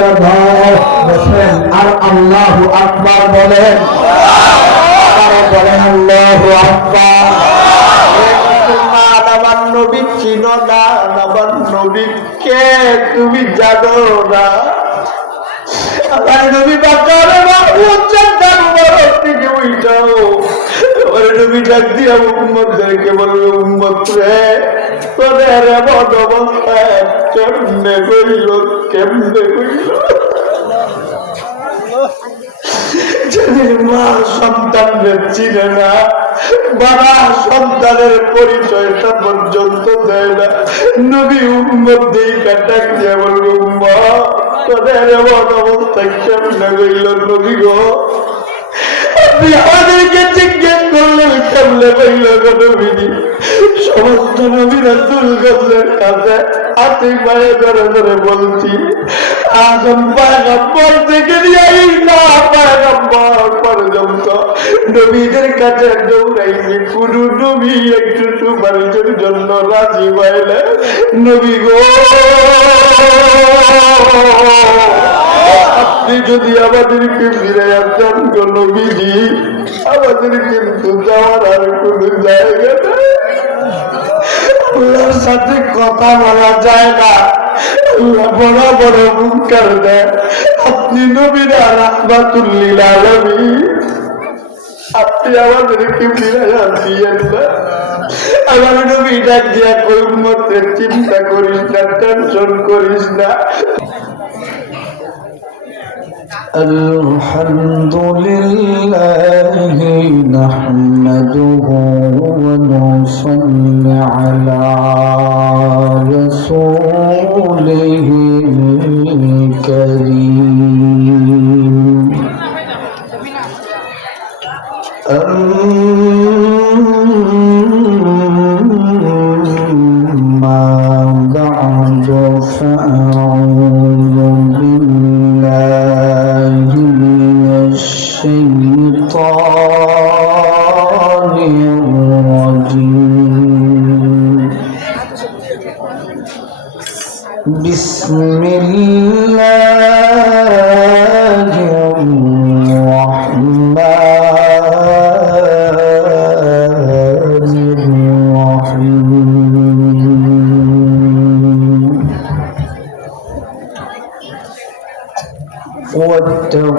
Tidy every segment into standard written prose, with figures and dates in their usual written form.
তুলে দাও বলেন আর আল্লাহু আকবার বলেন আর বলেন আল্লাহু আকবার আমার নবী চিনো না আমার নবীকে তুমি জানো না আমার নবী বাকারে মাহমুদ জান্নাত মুবারক থেকে উঠাও আমার নবী ডাক দিয়া উম্মতদেরকে বলবে উম্মত রে তোদের এমন অবস্থায় কেমনে কইল যাদের মা সন্তানদের চিনে না বাবা সন্তানের পরিচয়টা পর্যন্ত দেয় না নবী উম্মত দিকে ডাক দিয়া বলবে উম্মত তোদের এমন অবস্থা কেমনে কইল নবী গো আপনি আমাদেরকে জিজ্ঞেস করলেন কেমনে কইল গো নবীজি সমস্ত নবী রাসূল গজলের কাছে হাতে পায়ে ধরে ধরে বলছি আদম পয়গম্বর থেকে নিয়ে ঈসা পয়গম্বর পর্যন্ত নবীদের কাছে দৌড়াইছি কোন নবী একটু সুপারিশের জন্য রাজি হইলে নবী গো আপনি যদি আমাদেরকে ফিরে আসেন গো নবীজি আমাদের কিন্তু যাওয়ার আর কোন জায়গা নেই আল্লাহর সাথে কথা বলা যায় না আল্লাহ বড় বড় মুনকার দেয় আপনি নবীরা রাহমাতুল লিল আলামিন আপনি আমাদেরকে ফিরে আসিয়েন না আমার নবী ডাক দিয়া কই উম্মতের চিন্তা করিস না টেনশন করিস না الحمد لله نحمده ونصلي على رسوله الكريم أما بعد فأعوذ بالله من الشيطان الرجيم بسم الله الرحمن الرحيم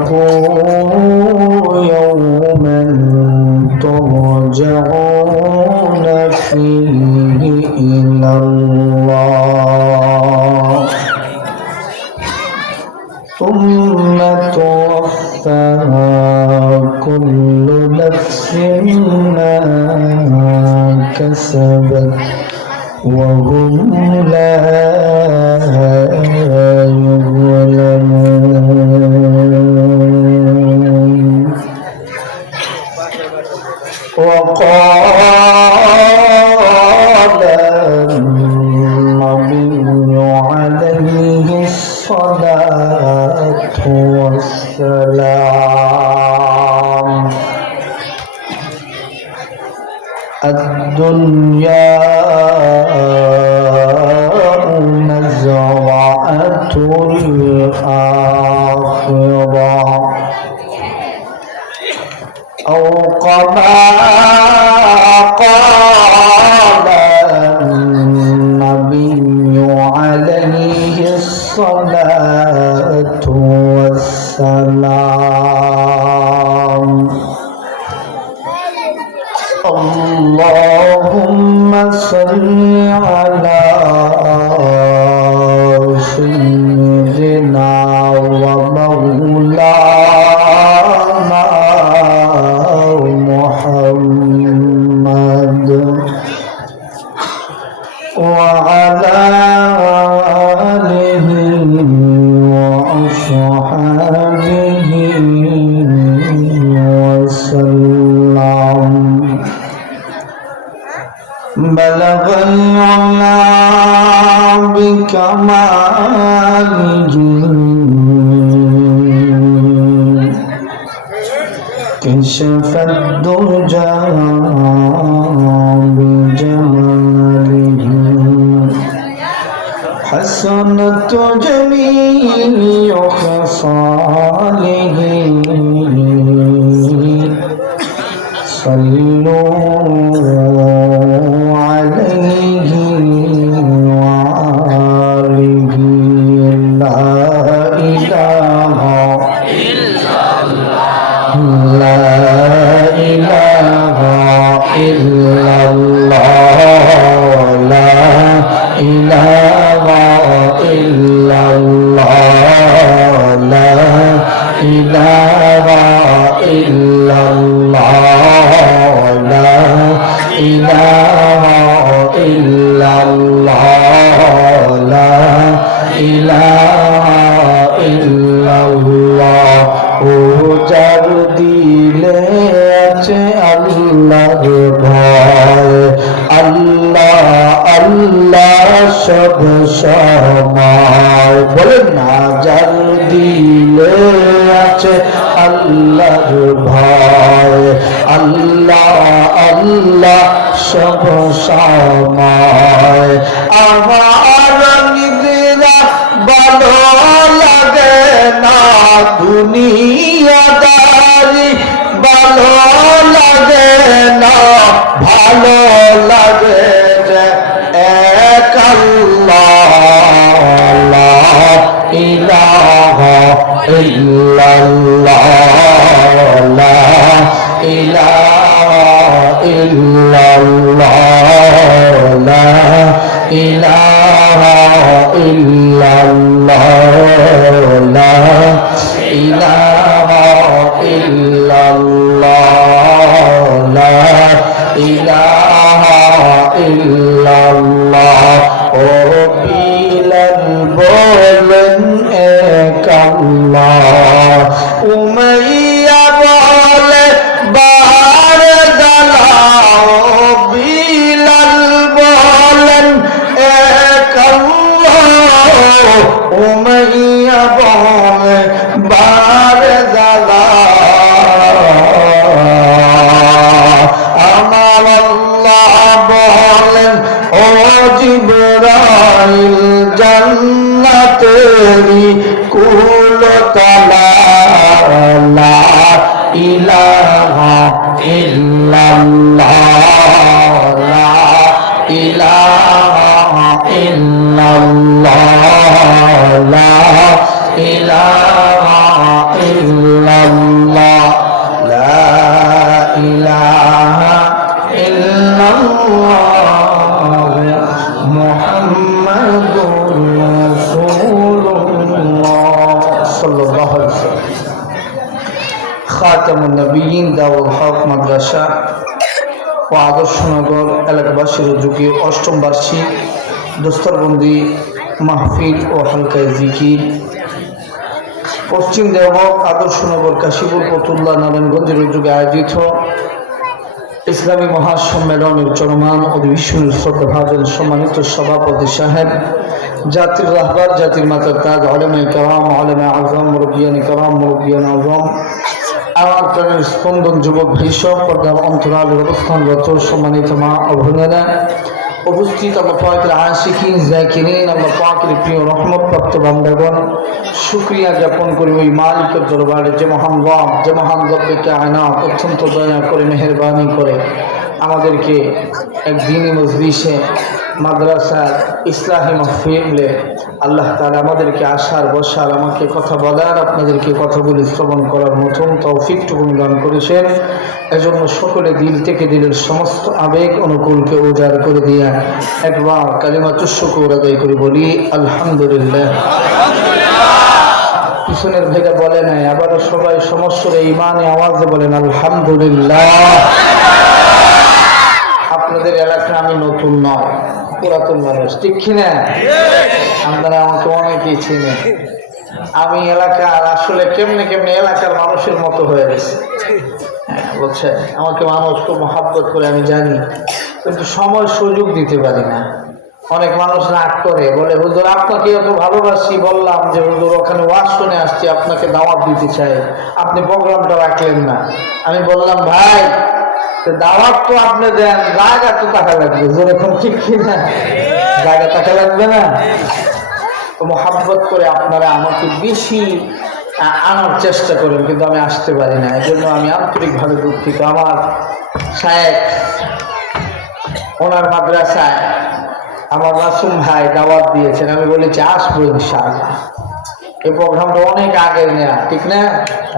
واتقوا يوما ترجعون فيه إلى الله ثم توفى كل نفس ما كسبت وهم لا يظلمون وقال النبي عليه الصلاة والسلام الدنيا مزرعة الآخرة أو كما قال النبي عليه الصلاة والسلام اللهم صل على سيدنا ومولانا محمد وعلى آله وأصحابه وسلم بلغ العلا بكماله كشف الدرجى بجماله حسنت جميع خصاله صلوا عليه وآله لا إله إلا الله لا إله إلا الله لا إله إلا الله لا إله إلا الله لا إله إلا الله لا إله إلا الله ও যার দিলে আছে আল্লাহর ভয় আল্লাহ আল্লাহ সব সময় বলেন না যার দিলে আছে আল্লাহর ভয় আল্লাহ আল্লাহ সব সময় আমার নিজেরা ভালো লাগে না দুনিয়াদারি ভালো লাগে না ভালো লাগে যে এক আল্লাহ লা ইলাহা ইল্লাল্লাহ লা ইলাহা ইল্লাল্লাহ লা ইলাহা ইল্লাল্লাহ লা ইলাহা ইল্লাল্লাহ লা ইলাহা ইল্লাল্লাহ ও বিলাল বলেন এক আল্লাহ উমাইয়া বলে বার দালাও বিলাল বলেন এক আল্লাহ উমাইয়া বলে বার দালাও আমার আল্লাহ বলেন ও জিবরাইল জান্নাতেরি কুলতলা লা ইলাহা ইল্লাল্লাহ লা ইলাহা ইল্লাল্লাহ লা ইলাহা ইল্লাল্লাহ লা ইলাহা ইল্লাল্লাহ মুহাম্মাদুর রাসূলুল্লাহ সাল্লাল্লাহু আলাইহি ওয়াসাল্লাম খাতামুন নবিয়্যিন দারুল হক মাদ্রাসা ও আদর্শনগর এলাকাবাসীর উদ্যোগে অষ্টম বার্ষিক দস্তরবন্দি মাহফিল ও হালকায় জিকির পশ্চিম দেওবন্দ আদর্শনগর কাশীপুর ফতুল্লাহ নারায়ণগঞ্জের উদ্যোগে আয়োজিত ইসলামী মহাসম্মেলনের চলমান অধিবেশনের শ্রদ্ধাভাজন সম্মানিত সভাপতি সাহেব জাতির রাহবার জাতির মাতার তাজ আলেমে কারাম আলেমে আজম মুরব্বিয়ান কারাম মুরব্বিয়ান আজম আমার প্রাণের স্পন্দন যুবক ভীষণ পর্দার অন্তরালের অবস্থানরত সম্মানিত মা অভিনেতা উপস্থিত আল্লাহ পাকের আশিকিন জাকিরিন আল্লাহ পাকের প্রিয় রহমতপ্রাপ্ত বান্দাগণ শুকরিয়া জ্ঞাপন করি ওই মালিকের দরবারে যে মহান রব যে মহান রব্বে কায়নাত অত্যন্ত দয়া করে মেহেরবানি করে আমাদেরকে একদিনই মজলিসে মাদ্রাসা ইসলাহি মাহফিলে আল্লাহ তাআলা আমাদেরকে আসার বসার আমাকে কথা বলার আপনাদেরকে কথাগুলি শ্রবণ করার মতন তৌফিকটুকু দান করেছেন। এজন্য সকলে দিল থেকে দিলের সমস্ত আবেগ অনুকূলকে উজাড় করে দিয়া একবার কালিমাতুশ শুকর আদায় করে বলি আলহামদুলিল্লাহ। পিছনের ভেদা বলে নাই, আবারও সবাই সমস্ত ইমানে আওয়াজে বলেন আলহামদুলিল্লাহ। আপনাদের এলাকায় আমি নতুন নয়, পুরাতন মানুষ, ঠিক কিনা? আপনারা আমাকে অনেকেই চিনেন। আমি এলাকার আসলে কেমনে কেমনে এলাকার মানুষের মতো হয়ে গেছে। বলছে আমাকে মানুষ খুব মহাব্বত করে, আমি জানি, কিন্তু সময় সুযোগ দিতে পারি না। অনেক মানুষ রাগ করে, বলে হুজুর আপনাকে এত ভালোবাসি, বললাম যে হুজুর ওখানে ওয়াজ শুনে আসছি, আপনাকে দাওয়াত দিতে চাই, আপনি প্রোগ্রামটা রাখলেন না। আমি বললাম ভাই দাওয়াত তো আপনি দেন, জায়গা তো টাকা লাগবে, যেরকম ঠিক কিনা? জায়গা টাকা লাগবে না? মোহাব্বত করে আপনারা আমাকে বেশি আনার চেষ্টা করেন, কিন্তু আমি আসতে পারি না। এই জন্য আমি আন্তরিকভাবে দুঃখিত। আমার শায়েখ ওনার মাদ্রাসায় আমার মাসুম ভাই দাওয়াত দিয়েছেন, আমি বলেছি আসবো ইনশাআল্লাহ। এই প্রোগ্রামটা অনেক আগের নেয়া, ঠিক না?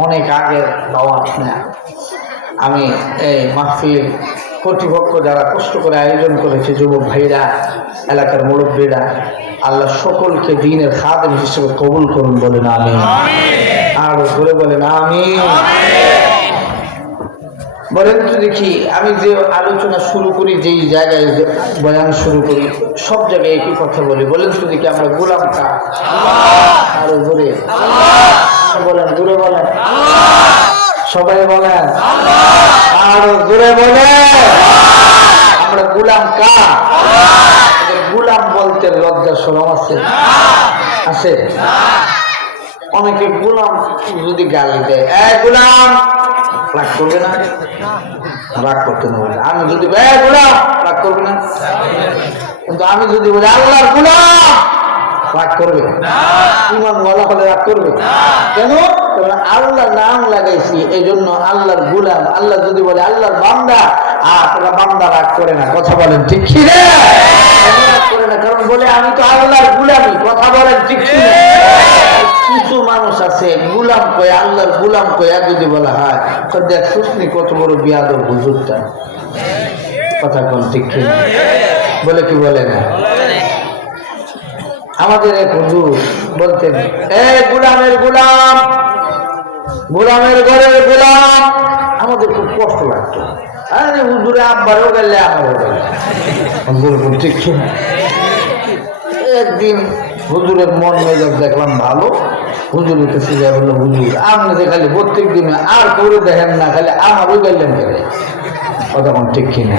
অনেক আগের দাওয়াত নেয়া। আমি এই মাহফিল কর্তৃপক্ষ যারা কষ্ট করে আয়োজন করেছে, যুবক ভাইরা, এলাকার মুরব্বীরা, আল্লাহ সকলকে দ্বীনের খাদেম হিসেবে কবুল করুন, বলেন আমিন। আর ধরে বলেন আমিন। বলেন তো দেখি, আমি যে আলোচনা শুরু করি, যেই জায়গায় বয়ান শুরু করি, সব জায়গায় একই কথা বলি। বলেন তো দেখি, আমরা গোলাম কার? আরো জোরে বলেন, জোরে বলেন, সবাই বলেন, আরো জোরে বলেন, আমরা গোলাম কার? গোলাম বলতে লজ্জা শরম আছে? আছে? অনেকে গোলাম যদি গালি দেয়, গোলাম, রাগ করবে না? রাগ করতে না বলে। আমি যদি গোলাম, রাগ করবে না? কিন্তু আমি যদি বলি আল্লাহর গোলাম, রাগ করবে? ইমান বলা হলে রাগ করবে? কেন? আল্লাহ নাম লাগাইছি, এই জন্য আল্লাহর গোলাম। আল্লাহ যদি বলে আল্লাহর বান্দা, আপনারা বান্দা রাগ করে না। কথা বলেন ঠিক কি না? রাগ করে না, কারণ বলে আমি তো আল্লাহর গোলামি। কথা বলেন ঠিক কি না? কিছু মানুষ আছে গোলাম কয়ে, আল্লাহর গোলাম কয়ে যদি বলা হয়, দেখ শুসনি কত বড় বিয়াদব হুজুরটা। কথা কোন ঠিক কি না? বলে কি বলে না? আমাদের এক হুজুর বলতেন, গোলামের গোলাম, গোলামের ঘরের গোলাম। আমাদের খুব কষ্ট লাগতো। আরে হুজুরে আব্বারও গেলে আমারও গেলে, ঠিক কি না? একদিন হুজুরের মন মেজাজ দেখলাম ভালো, হুজুরের কাছে যাই বললো, হুজুর আপনি যে খালি প্রত্যেক দিনে আর করে দেখেন না, খালি আমারও গেলেন গেলে। কথা কোন ঠিক কিনা?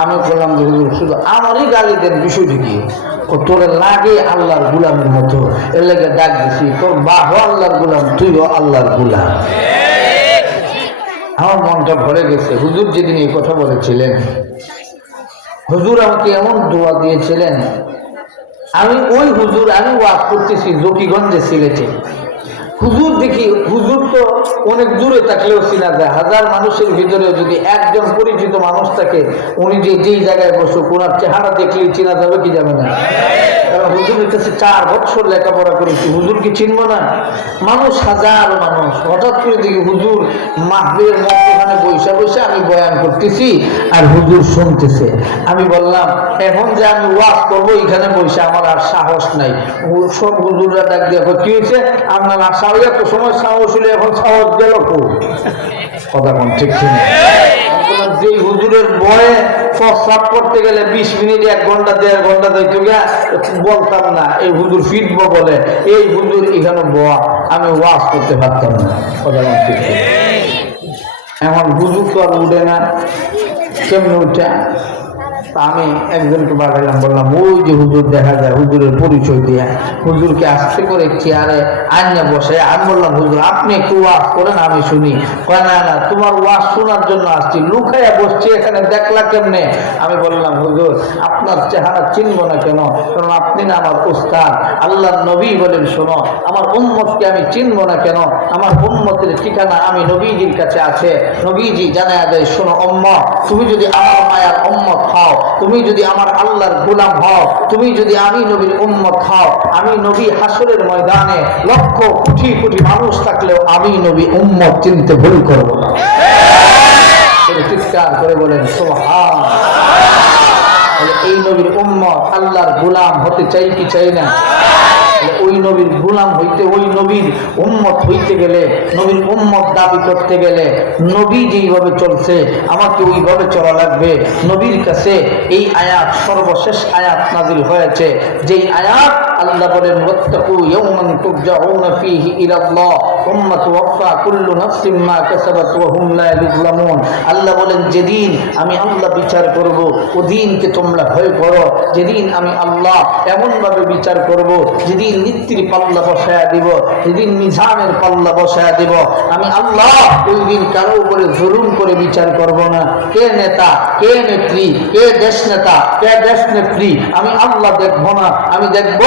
আমি বললাম যে হুজুর শুধু আমারই গালি দেন, বিষয়টি কি? ও তোরে লাগে আল্লাহর গোলামের মতো, এর লেগে ডাক দিছি, তোর বাপও আল্লাহর গোলাম, তুইও আল্লাহর গোলাম। আমার মনটা ভরে গেছে। হুজুর যেদিন এই কথা বলেছিলেন, হুজুর আমাকে এমন দোয়া দিয়েছিলেন। আমি ওই হুজুর, আমি ওয়াজ করতেছি জকিগঞ্জে, সিলেটে। হুজুর দেখি, হুজুর তো অনেক দূরে থাকলেও চিনা যায়। হাজার মানুষের ভিতরেও যদি একজন পরিচিত মানুষ থাকে, উনি যেই জায়গায় বসুক, ওনার চেহারা দেখলেই চেনা যাবে কি যাবে না? কারণ হুজুরের কাছে 4 বছর লেখাপড়া করেছি, হুজুর কি চিনবো না? মানুষ, হাজার মানুষ। হঠাৎ করে দেখি হুজুর মাহফিলের মধ্যখানে বৈশা বৈশা আমি বয়ান করতেছি আর হুজুর শুনতেছে। আমি বললাম, এখন যে আমি ওয়াজ করবো এখানে বৈশা আমার আর সাহস নাই। সব হুজুররা ডাক দিয়ে, কি হয়েছে আপনার আশা হইয়া এত সময় সাহস হলে এখন সাহস গেল খুব? কথা কোন ঠিক কিনা? যে হুজুরের বয়ে প্রস্রাব করতে গেলে 20 মিনিট, 1 ঘন্টা, 1.5 ঘন্টা যাইতো গিয়া, বলতাম না এই হুজুর ফিটবো বলে, এই হুজুর এখানে বয়া, আমি ওয়াজ করতে পারতাম না। কথা কোন ঠিক কিনা? এখন হুজুর তো আর উঠে না, কেমনে উঠে? আমি একজনকে পাঠালাম, বললাম ওই যে হুজুর দেখা যায়, হুজুরের পরিচয় দিয়া হুজুরকে আস্তে করে চেয়ারে আইনা বসে। আমি বললাম, হুজুর আপনি একটু ওয়াজ করেন, আমি শুনি। কয় না না, তোমার ওয়াজ শোনার জন্য আসছি, লুকাইয়া বসছি এখানে, দেখলা কেমনে? আমি বললাম, হুজুর আপনার চেহারা চিনবো না কেন? কারণ আপনি না আমার উস্তাদ। আল্লাহর নবী বলেন, শোনো, আমার উম্মতকে আমি চিনবো না কেন? আমার উম্মতের ঠিকানা আমি নবীজির কাছে আছে। নবীজি জানায়া দেয়, শোনো উম্মত, তুমি যদি আমার মায়ার উম্মত হও, তুমি যদি আমার আল্লাহর গোলাম হও, তুমি যদি আমি নবীর উম্মত হও, আমি নবী হাসরের ময়দানে লক্ষ কোটি কোটি মানুষ থাকলেও আমি নবী উম্মত চিনতে ভুল করবো না। চিৎকার করে বলেন সুবহান। এই নবীর উম্মত আল্লাহর গোলাম হতে চাই কি চাই না? ওই নবীর গোলাম হইতে, ওই নবীর উম্মত হইতে গেলে, নবীর উম্মত দাবি করতে গেলে, নবী যেইভাবে চলছে আমাকে ওইভাবে চলা লাগবে। নবীর কাছে এই আয়াত সর্বশেষ আয়াত নাজিল হয়েছে, যেই আয়াত আল্লাহ বলেন, ওয়াত্তাকু ইয়াওমান তুরজাউনা ফীহি ইলাল্লাহ সুম্মা তুওয়াফা কুল্লু নাফসিন মা কাসাবাত ওয়া হুম লা ইউযলামুন। আল্লাহ বলেন, যেদিন আমি আল্লাহ বিচার করব, ওদিনকে তোমরা ভয় করো। যেদিন আমি আল্লাহ এমন ভাবে বিচার করব, যেদিন যেদিন নীতির পাল্লা বসায়া দিব, যেদিন মিজানের পাল্লা বসায়া দিব, আমি আল্লাহ ওই দিন কারো উপরে জুলুম করে বিচার করব না। কে নেতা, কে নেত্রী, কে দেশ নেতা, কে দেশ নেত্রী, আমি আল্লাহ দেখব না। আমি দেখব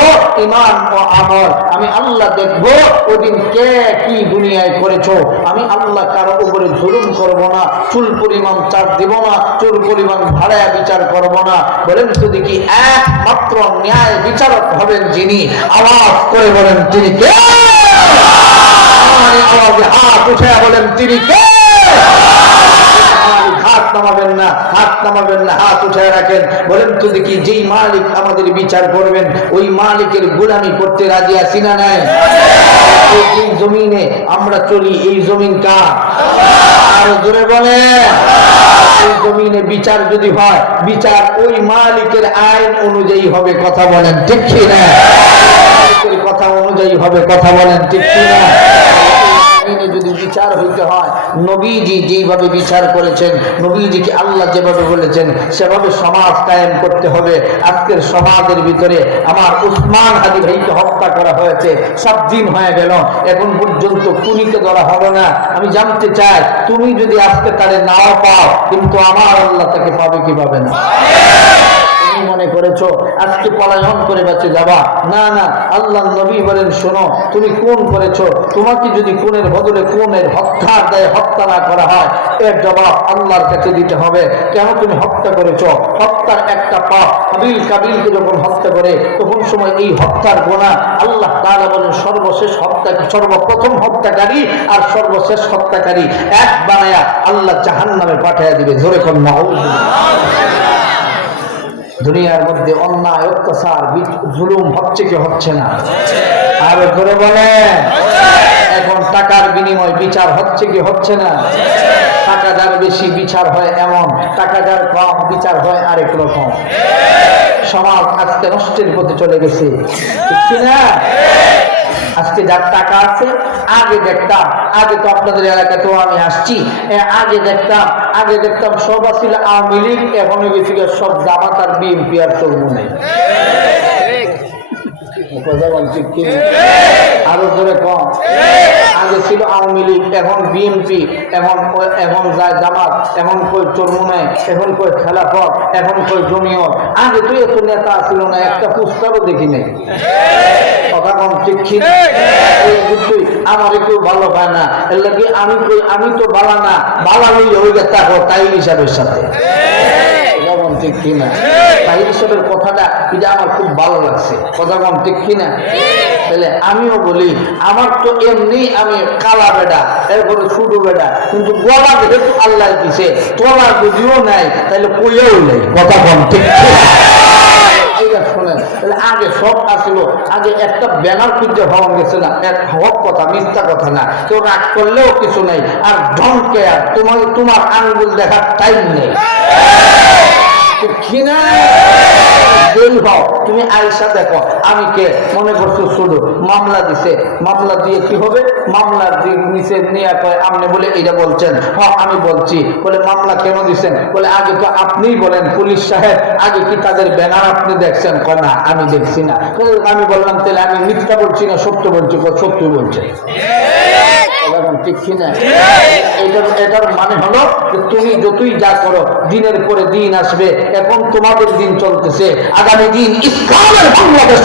ঈমান ও আমল। আমি আল্লাহ দেখব ওদিন কে কি দুনিয়ায় করেছো। আমি আল্লাহ কারো উপরে জুলুম করব না, চুল পরিমাণ চার্জ দিব না, চুল পরিমাণ ভাড়ায় বিচার করব না। বলেন তো দেখি, একমাত্র ন্যায় বিচারক হবেন যিনি, আওয়াজ করে বলেন তিনি কে? আওয়াজে হাত উঠে বলেন তিনি কে? হাত নামাবেন না, হাত নামাবেন না, হাত উঠে রাখেন। বলেন তো দেখি, যেই মালিক আমাদের বিচার করবেন ওই মালিকের গোলামি করতে রাজি আছি না নাই? এই জমিনে আমরা চলি, এই জমিন কার? আর জোরে বলে, এই জমিনে বিচার যদি হয়, বিচার ওই মালিকের আইন অনুযায়ী হবে। কথা বলেন ঠিক কি না? মালিকের কথা অনুযায়ী হবে। কথা বলেন ঠিক কি না? যদি বিচার হইতে হয়, নবীজি যেভাবে বিচার করেছেন, নবীজিকে আল্লাহ যেভাবে বলেছেন সেভাবে সমাজ কায়েম করতে হবে। আজকের সমাজের ভিতরে আমার উসমান হাদি ভাইকে হত্যা করা হয়েছে, 7 দিন হয়ে গেল, এখন পর্যন্ত খুনিকে ধরা হলো না। আমি জানতে চাই, তুমি যদি আজকে তারে নাও পাও, কিন্তু আমার আল্লাহ তাকে পাবে কি পাবে না? মনে করেছো আজকে পলায়ন করে বেঁচে যাবা? না না, আল্লাহ নবী বলেন, শোনো, তুমি কোন করেছো, তোমাকে যদি কোনের বদলে কোনের হত্যার দায়ে হত্যা না করা হয়, এর জবাব আল্লাহর কাছে দিতে হবে। কেন তুমি হত্যা করেছো? হত্যার একটা পাপ। হাবিল কাবিলকে যখন হত্যা করে তখন সময় এই হত্যার গুনাহ আল্লাহ তাআলা বলেন সর্বশেষ হত্যা, সর্বপ্রথম হত্যাকারী আর সর্বশেষ হত্যাকারী এক বানায়া আল্লাহ জাহান্নামে পাঠিয়ে দিবে। জোরে কোন নাউযুবিল্লাহ। দুনিয়ার মধ্যে অন্যায়, অত্যাচার, জুলুম হচ্ছে কি হচ্ছে না? আর ধরে বলে, এখন টাকার বিনিময় বিচার হচ্ছে কি হচ্ছে না? টাকা যার বেশি বিচার হয় এমন, টাকা যার কম বিচার হয় আরেক রকম। সমাজ আজকে নষ্টের পথে চলে গেছে, ঠিক কিনা? আজকে যার টাকা আছে, আগে দেখতাম, আগে তো আপনাদের এলাকাতেও আমি আসছি, আগে দেখতাম সব আছিল আওয়ামী লীগ, এখন গেছিল সব জামাত আর বিএনপি, আর চলবো নাই। আরো ধরে কম, আগে ছিল আওয়ামী লীগ, এখন বিএনপি, এখন যায় জামাত, এখন কই চরমুনাই, এখন কই খেলাফত, এখন কই জমিয়ত। আগে তো এত নেতা ছিল না, একটা পুস্তারও দেখি নাই। কথা কম ঠিক ঠিক। আমার কেউ ভালো পায় না, এর লাগে আমি তো বালা না, বালা লইলে ওই থাকো তাই হিসাবের সাথে। ঠিক কিনা? তাহির সাহেবের কথাটা এটা আমার খুব ভালো লাগছে। কথা কম ঠিক কিনা? তাহলে আমিও বলি, আমার তো এমনি আমি কালা বেডা, এরপরে ছোট বেডা, কিন্তু গলা যেহেতু আল্লাহ দিছে, তোলা যদিও নাই তাহলে কইয়াও নেই। কথা কম ঠিক শোনেন। তাহলে আগে সব আসিল, আগে একটা ব্যানার খুঁজে হওয়া গেছে না, হক কথা, মিথ্যা কথা না, কেউ রাগ করলেও কিছু নেই। আর ঢংকে আর তোমার আঙ্গুল দেখার টাইম নেই। তুমি আয়সা দেখো, আমি কে মনে করছো? শুধু মামলা দিছে, মামলা দিয়ে কি হবে? মামলা নিচে নিয়ে কয় আপনি বলে এটা বলছেন। হ্যাঁ আমি বলছি। বলে মামলা কেন দিচ্ছেন? বলে আগে তো আপনিই বলেন পুলিশ সাহেব, আগে কি তাদের ব্যানার আপনি দেখছেন? কয় না আমি দেখছি না। আমি বললাম তাহলে আমি মিথ্যা বলছি না সত্য বলছি? সত্যি বলছে। ঠিক কিনা? এটার মানে হলো যে তুমি যতই যা করো, দিনের পরে দিন আসবে। এখন তোমাদের দিন চলতেছে, আগামী দিন ইসলামের বাংলাদেশ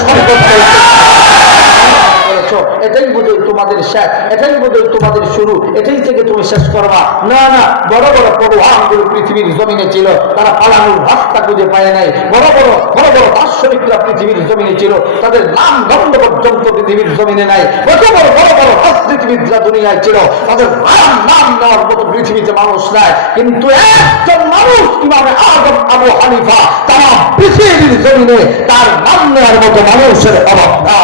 এটাই বোধহয় তোমাদের শেষ, এটাই বোধহয় তোমাদের শুরু, এটাই থেকে তুমি শেষ করবা। না না, বড় বড় প্রভাবগুলো পৃথিবীর জমিনে ছিল, তারা পালানোর রাস্তা খুঁজে পায় নাই। বড় বড় দার্শনিকরা পৃথিবীর জমিনে ছিল, তাদের নাম গন্ধ পর্যন্ত পৃথিবীর জমিনে নাই। বড় বড় রাজনীতিবিদরা দুনিয়ায় ছিল, তাদের নাম নেওয়ার মতো পৃথিবীতে মানুষ নাই। কিন্তু একজন মানুষ, ইমামে আযম আবু হানিফা, তারা পৃথিবীর জমিনে তার নাম নেওয়ার মতো মানুষের অভাব না।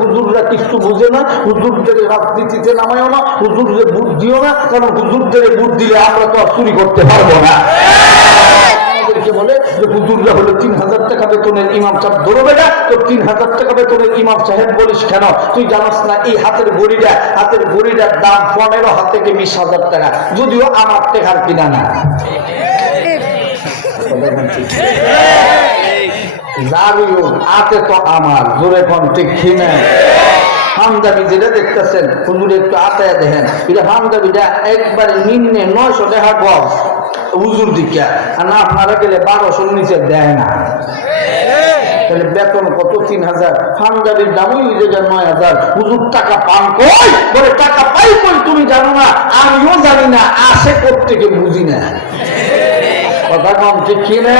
হুজুররা কিছু বুঝে না, হুজুরদের রাজনীতিতে নামায়ও না, হুজুরদের ভোট দিও না, কারণ হুজুরদের ভোট দিলে আমরা তো আর চুরি করতে পারবো না। বলে যে হুজুররা হলো 3000 টাকা বেতনের ইমাম সাহেব, ধরবে না তো 3000 টাকা বেতনের ইমাম সাহেব বলিস কেন? তুই জানাস না এই হাতের ঘড়িটার দাম 15 থেকে 20,000 টাকা, যদিও আমার টেকার কিনা না। যারই হোক আতে তো আমার জোরে কোন ঠিক কিনা হামদাবি যেটা দেখতেছেন হুজুর একটু আতায় দেখেন এটা হামদাবিটা একবারে নিম্নে 900 টাকা গজ হুজুর দিকা আর না আপনারা গেলে 1200 নিচে দেয় না তাহলে বেতন কত 3000 হামদাবির দামই ওই জায়গায় 9000 হুজুর টাকা পান কই বলে টাকা পাই কই তুমি জানো না আমিও জানি না আসে কোত্থেকে বুঝি না কথা কম ঠিক কিনা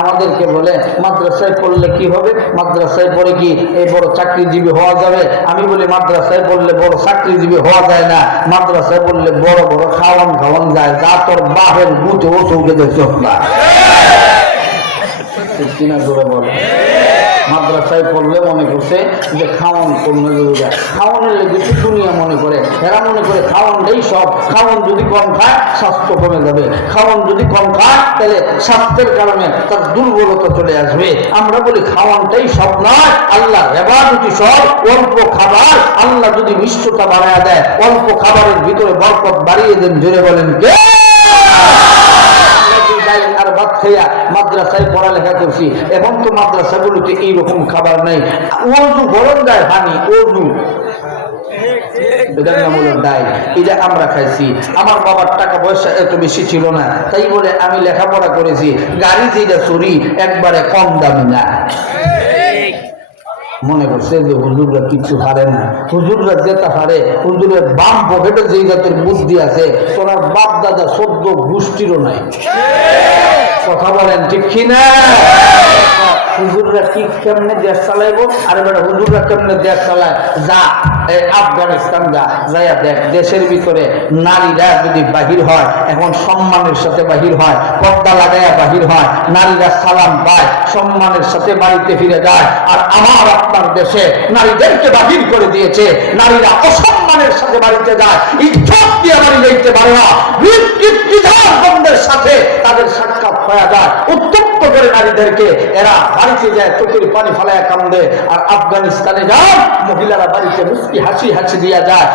আমাদেরকে বলে মাদ্রাসায় পড়লে কি হবে মাদ্রাসায় পড়ে কি এই বড় চাকরিজীবী হওয়া যাবে আমি বলি মাদ্রাসায় পড়লে বড় চাকরিজীবী হওয়া যায় না মাদ্রাসায় পড়লে বড় বড় খাওয়ান যায় যা তোর বাপের গুতে ও চৌকে দেখছো না কিনা করে বলে মাদ্রাসায় পড়লে মনে করছে যে খাওয়ান কমে যাবে খাওয়ানের লেগে দুনিয়া মনে করে এরা মনে করে খাওয়ানটাই সব খাওয়ান যদি কম খায় স্বাস্থ্য কমে যাবে খাওয়ান যদি কম খায় তাহলে স্বাস্থ্যের কারণে তার দুর্বলতা চলে আসবে আমরা বলি খাওয়ানটাই সব নয় আল্লাহ ইবাদতি সব অল্প খাবার আল্লাহ যদি মিষ্টতা বাড়ায় দেয় অল্প খাবারের ভিতরে বরকত বাড়িয়ে দেন জোরে বলেন কে আর ভাত খাইয়া মাদ্রাসায় পড়ালেখা করছি এখন তো মাদ্রাসাগুলোতে এইরকম খাবার নেই ওজু গরম দেয় পানি ওজু এটা আমরা খাইছি আমার বাবার টাকা পয়সা এত বেশি ছিল না তাই বলে আমি লেখাপড়া করেছি গাড়ি যেটা চুরি একবারে কম দামি না মনে করছে যে হুজুররা কিছু পারে না হুজুররা যেটা পারে হুজুরের বাম পকেটে যেই জাতের বুদ্ধি আছে তোনার বাপ দাদা 14 গোষ্ঠীরও নাই কথা বলেন ঠিক কিনা হুজুররা কি কেমনে দেশ চালাইবো আরে বেটা হুজুররা কেমনে দেশ চালায় যা আফগানিস্তান যাইয়া দেখ দেশের ভিতরে নারীরা যদি বাহির হয় এখন সম্মানের সাথে বাহির হয় পর্দা লাগাইয়া বাহির হয় নারীরা সালাম পায় সম্মানের সাথে বাড়িতে ফিরে যায় আর আমার আপনার দেশে নারীদেরকে বাহির করে দিয়েছে নারীরা অসম্মানের সাথে বাড়িতে যায় ইজ্জত দিয়ে বাড়ি যাইতে পারে না বন্ধের সাথে তাদের সাক্ষাৎ হয়ে যায় উত্তপ্ত করে নারীদেরকে এরা বাড়িতে যায় চোখের পানি ফেলায় কান্দে আর আফগানিস্তানে যায় মহিলারা বাড়িতে মুস্কি হাসি দিয়া যায়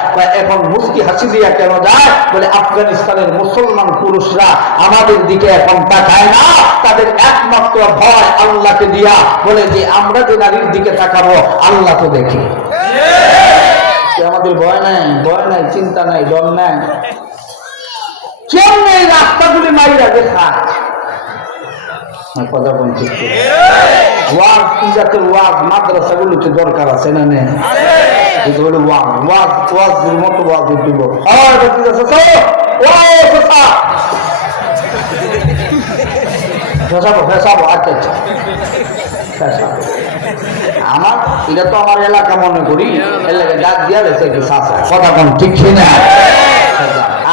এখন মুস্কি হাসি দিয়া কেন যায় বলে আফগানিস্তানের মুসলমান পুরুষরা আমাদের দিকে এখন তাকায় না তাদের একমাত্র ভয় আল্লাহকে দিয়া বলে যে আমরা যে নারীর দিকে তাকাবো আল্লাহ তো দেখি আমাদের ভয় নাই চিন্তা নাই ডর নাই কেমন এই রাস্তাগুলি মাইরা দেখায় কথা কোন ঠিক ওয়াজ কি জাতের ওয়াজ মাদ্রাসাগুলোতে দরকার আছে না নেই ওয়াজের মতো ওয়াজ উঠব আমার এটা তো আমার এলাকা মনে করি এলাকায় ডাক দিয়া গেছে কথা কোন ঠিক না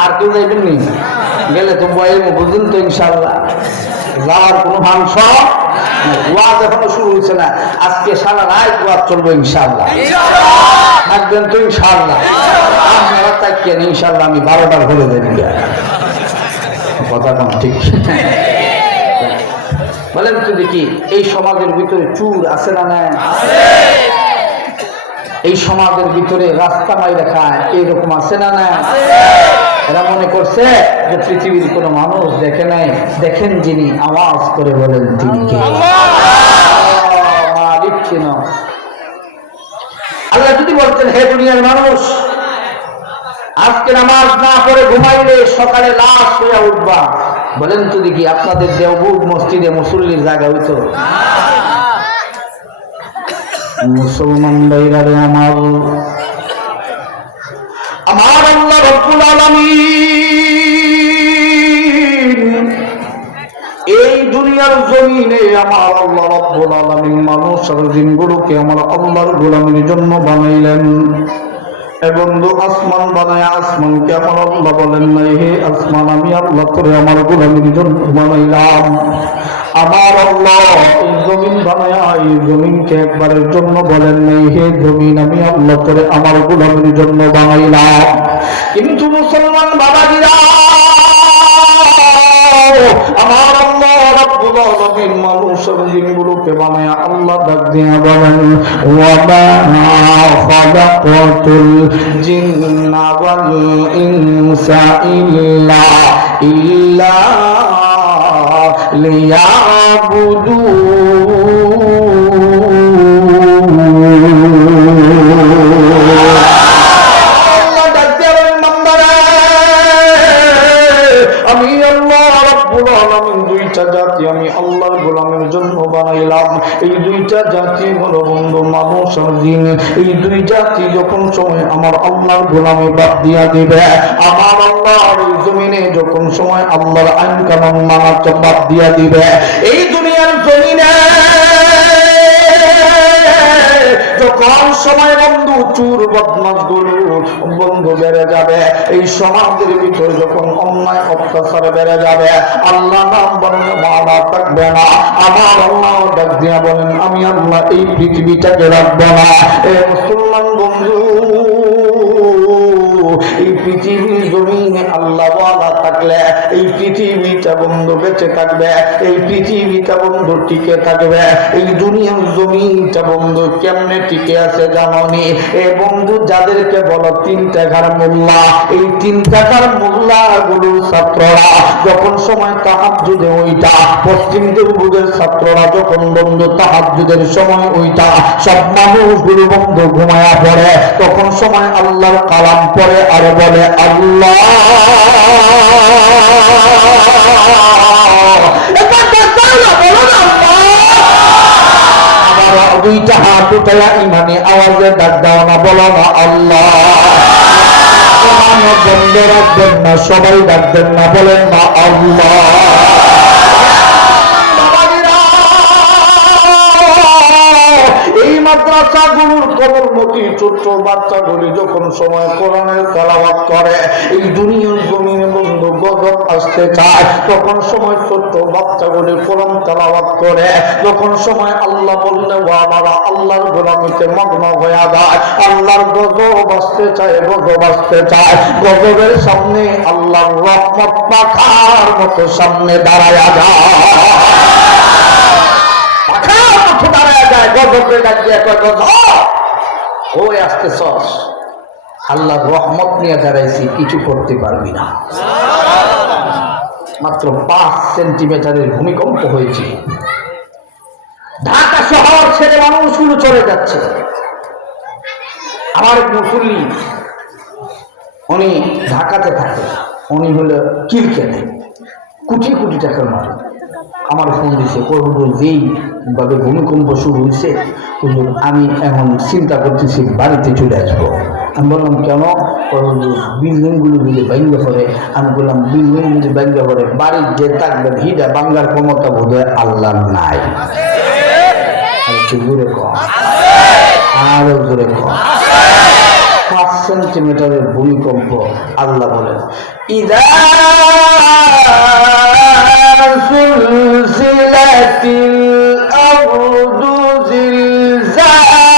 আর কেউ যাইবেন নি গেলে তো বয়ের বুঝুন তো ইনশাল্লাহ যাওয়ার কোনো মাংস ওয়াজ এখনো শুরু হয়েছে না আজকে সারা রাত ওয়াজ চলবে ইনশাল্লাহ থাকবেন তো ইনশাল্লাহ আপনারা তাকিয়েন ইনশাল্লাহ আমি 12টার হলে দেব কথা কম ঠিক বলেন তো দেখি এই সমাজের ভিতরে চুর আছে না না এই সমাজের ভিতরে রাস্তা মাইরা খায় এইরকম আছে না না এরা মনে করছে যে পৃথিবীর কোনো মানুষ দেখে নাই দেখেন যিনি আওয়াজ করে বলেন তিনি কে মালিক ছিল আল্লাহ যদি বলতেন হে দুনিয়ার মানুষ আজকে নামাজ না পড়ে ঘুমাইলে সকালে লাশ হয়ে উঠবা বলেন তো দেখি আপনাদের দেওবন্দ মসজিদে মুসল্লির জায়গা হইতো মুসলমান ভাইরারে আমার আল্লাহ রব্বুল আলামিন এই দুনিয়ার জমিনে আমার আল্লাহ রব্বুল আলামিন মানুষ আর জিনগুলোকে আমার আল্লাহর গোলামির জন্য বানাইলেন এবং আসমান বানায় আসমানকে আমার আল্লাহ বলেন নাই হে আসমান আমি আল্লাহ করে আমার গোলামির জন্য বানাইলাম আমার আল্লাহ এই জমিন বানায় এই জমিনকে একবারের জন্য বলেন নাই হে জমিন আমি আল্লাহ করে আমার গোলামির জন্য বানাইলাম কিন্তু মুসলমান বাবাজিরা আমার আল্লাহ রব্বুল আলামিন মানুষের জিনগুলোকে বানায় আল্লাহ ডাক দিয়া বলেন ওয়া মা খালাকাতুল জিন্না ওয়াল ইনসা ইল্লা ইল্লা আমি আল্লাহ রাব্বুল আলামিন দুইটা জাতি আমি আল্লাহর গোলামের জন্য বানাইলাম। এই দুইটা জাতি হলো বন্ধু মানুষ আর জিন। এই দুই জাতি যখন সময় আমার আল্লাহর গোলামে বাদ দিয়া দিবে, আমার আল্লাহর এই জমিনে যখন সময় আল্লাহর আইন কানুন মানা বাদ দিয়া দিবে, এই দুনিয়ার জমিনে যখন সময় বন্ধু চুর বদমাশ গুলো বন্ধু বেড়ে যাবে, এই সমাজের ভিতর যখন অন্যায় অত্যাচার বেড়ে যাবে, আল্লাহ নাম বললে মালা থাকবে না। আমার আল্লাহ ডাক দিয়া বলেন আমি আল্লাহ এই পৃথিবীটাকে রাখবো না। এ মুসলমান বন্ধু, এই পৃথিবীর জমিনে আল্লাহ ওয়ালা থাকলে এই পৃথিবীটা বন্ধু বেঁচে থাকবে, এই পৃথিবীটা বন্ধু টিকে থাকবে। এই দুনিয়ার জমিনটা বন্ধু কেমনে টিকে আছে জানি? এ বন্ধু যাদেরকে বলো 3 টাকার মোল্লা, এই 3 টাকার মোল্লা গুলোর ছাত্ররা যখন সময় তাহাজ্জুদে ওইটা, পশ্চিম দুর্ভুজের ছাত্ররা যখন বন্ধু তাহাজ্জুদের সময় ওইটা, সব মানুষগুলো বন্ধু ঘুমায়া পড়ে, তখন সময় আল্লাহর কালাম পড়ে আর বলে আল্লাহ দুইটা হাত উঠাইয়া ইমানে আওয়াজে ডাক দাও না, বলো না আল্লাহ। বন্ধ রাখবেন না, সবাই ডাকবেন না, বলেন না আল্লাহ। এই মাদ্রাসাগুলোর কবরমুখী ছোট্ট বাচ্চাগুলি যখন সময় কোরআনের তেলাওয়াত করে, এই দুনিয়ার জমিনে বন্ধু গজব আসতে চায়, তখন সময় ছোট্ট বাচ্চাগুলি কোরআন তেলাওয়াত করে, যখন সময় আল্লাহ বললে ওয়ালারা আল্লাহর গোলামিতে মগ্ন হয়ে যায়, আল্লাহর গজব আসতে চায়, গজব আসতে চায়, গজবের সামনে আল্লাহর রহমত পাখার মতো সামনে দাঁড়ায়া যায়, আল্লাহ রহমত নিয়ে দাঁড়াইছি, কিছু করতে পারবি না। মাত্র 5 সেন্টিমিটারের ভূমিকম্প হয়েছে, ঢাকা শহর ছেড়ে মানুষগুলো চলে যাচ্ছে। আমার এক মুসল্লি, উনি ঢাকাতে থাকে, উনি হলো কিলকেনে, কোটি কোটি টাকার মালিক। আমার ফোন দিছে, হুজুর যেই ভাবে ভূমিকম্প শুরু হয়েছে, হুজুর আমি এখন চিন্তা করতেছি বাড়িতে চলে আসবো। আমি বললাম কেন? হুজুর বিল্ডিং গুলো যদি ভাঙ্গা পড়ে। আমি বললাম বিল্ডিং যদি ভাঙ্গা পড়ে, বাড়ির যে থাকবেন হিডা বাংলার ক্ষমতা বোধ হয় আল্লাহ নাই। জোরে কম, আরো জোরে কম। 5 সেন্টিমিটারের ভূমিকম্প। আল্লাহ বলেন ইদা সুলসিলাতিল আরদু জিলজালাহা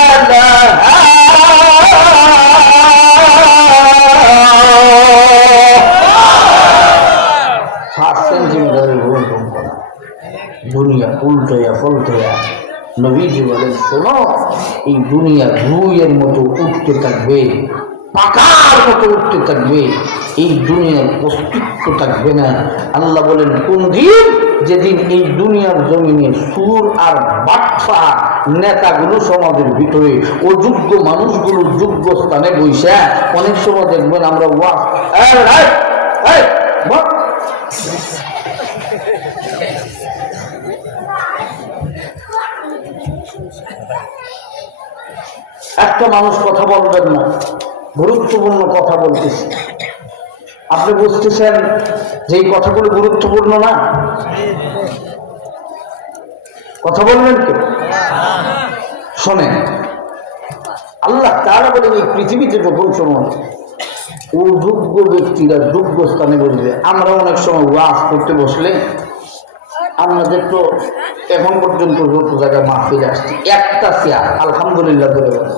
দুনিয়া উল্টোয়া পল্টোয়া। নবীজি বলেন শোনো, এই দুনিয়া রুইয়ের মতো উঠতে থাকবে, পাকার মতো উঠতে থাকবে, এই দুনিয়ার অস্তিত্ব থাকবে না। আল্লাহ বলেন কোন দিন? যেদিন এই দুনিয়ার জমিনে সুর আর বাটফা নেতাগুলো সমাজের ভিতরে অযোগ্য মানুষগুলো যোগ্য স্থানে বইসা, অনেক সময় দেখবেন আমরা একটা মানুষ কথা বলবেন না, গুরুত্বপূর্ণ কথা বলতেছি, আপনি বুঝতেছেন যে এই কথাগুলো গুরুত্বপূর্ণ না? কথা বলবেন কি? শোনেন, আল্লাহ তাআলা বলেন এই পৃথিবীতে যখন সময় অযোগ্য ব্যক্তিরা যোগ্য স্থানে বসবে। আমরা অনেক সময় ওয়াজ করতে বসলে আমাদের তো এখন পর্যন্ত যত জায়গায় মাহফিল আসছে, একটা চেয়ার আলহামদুলিল্লাহ ধরে বলেন,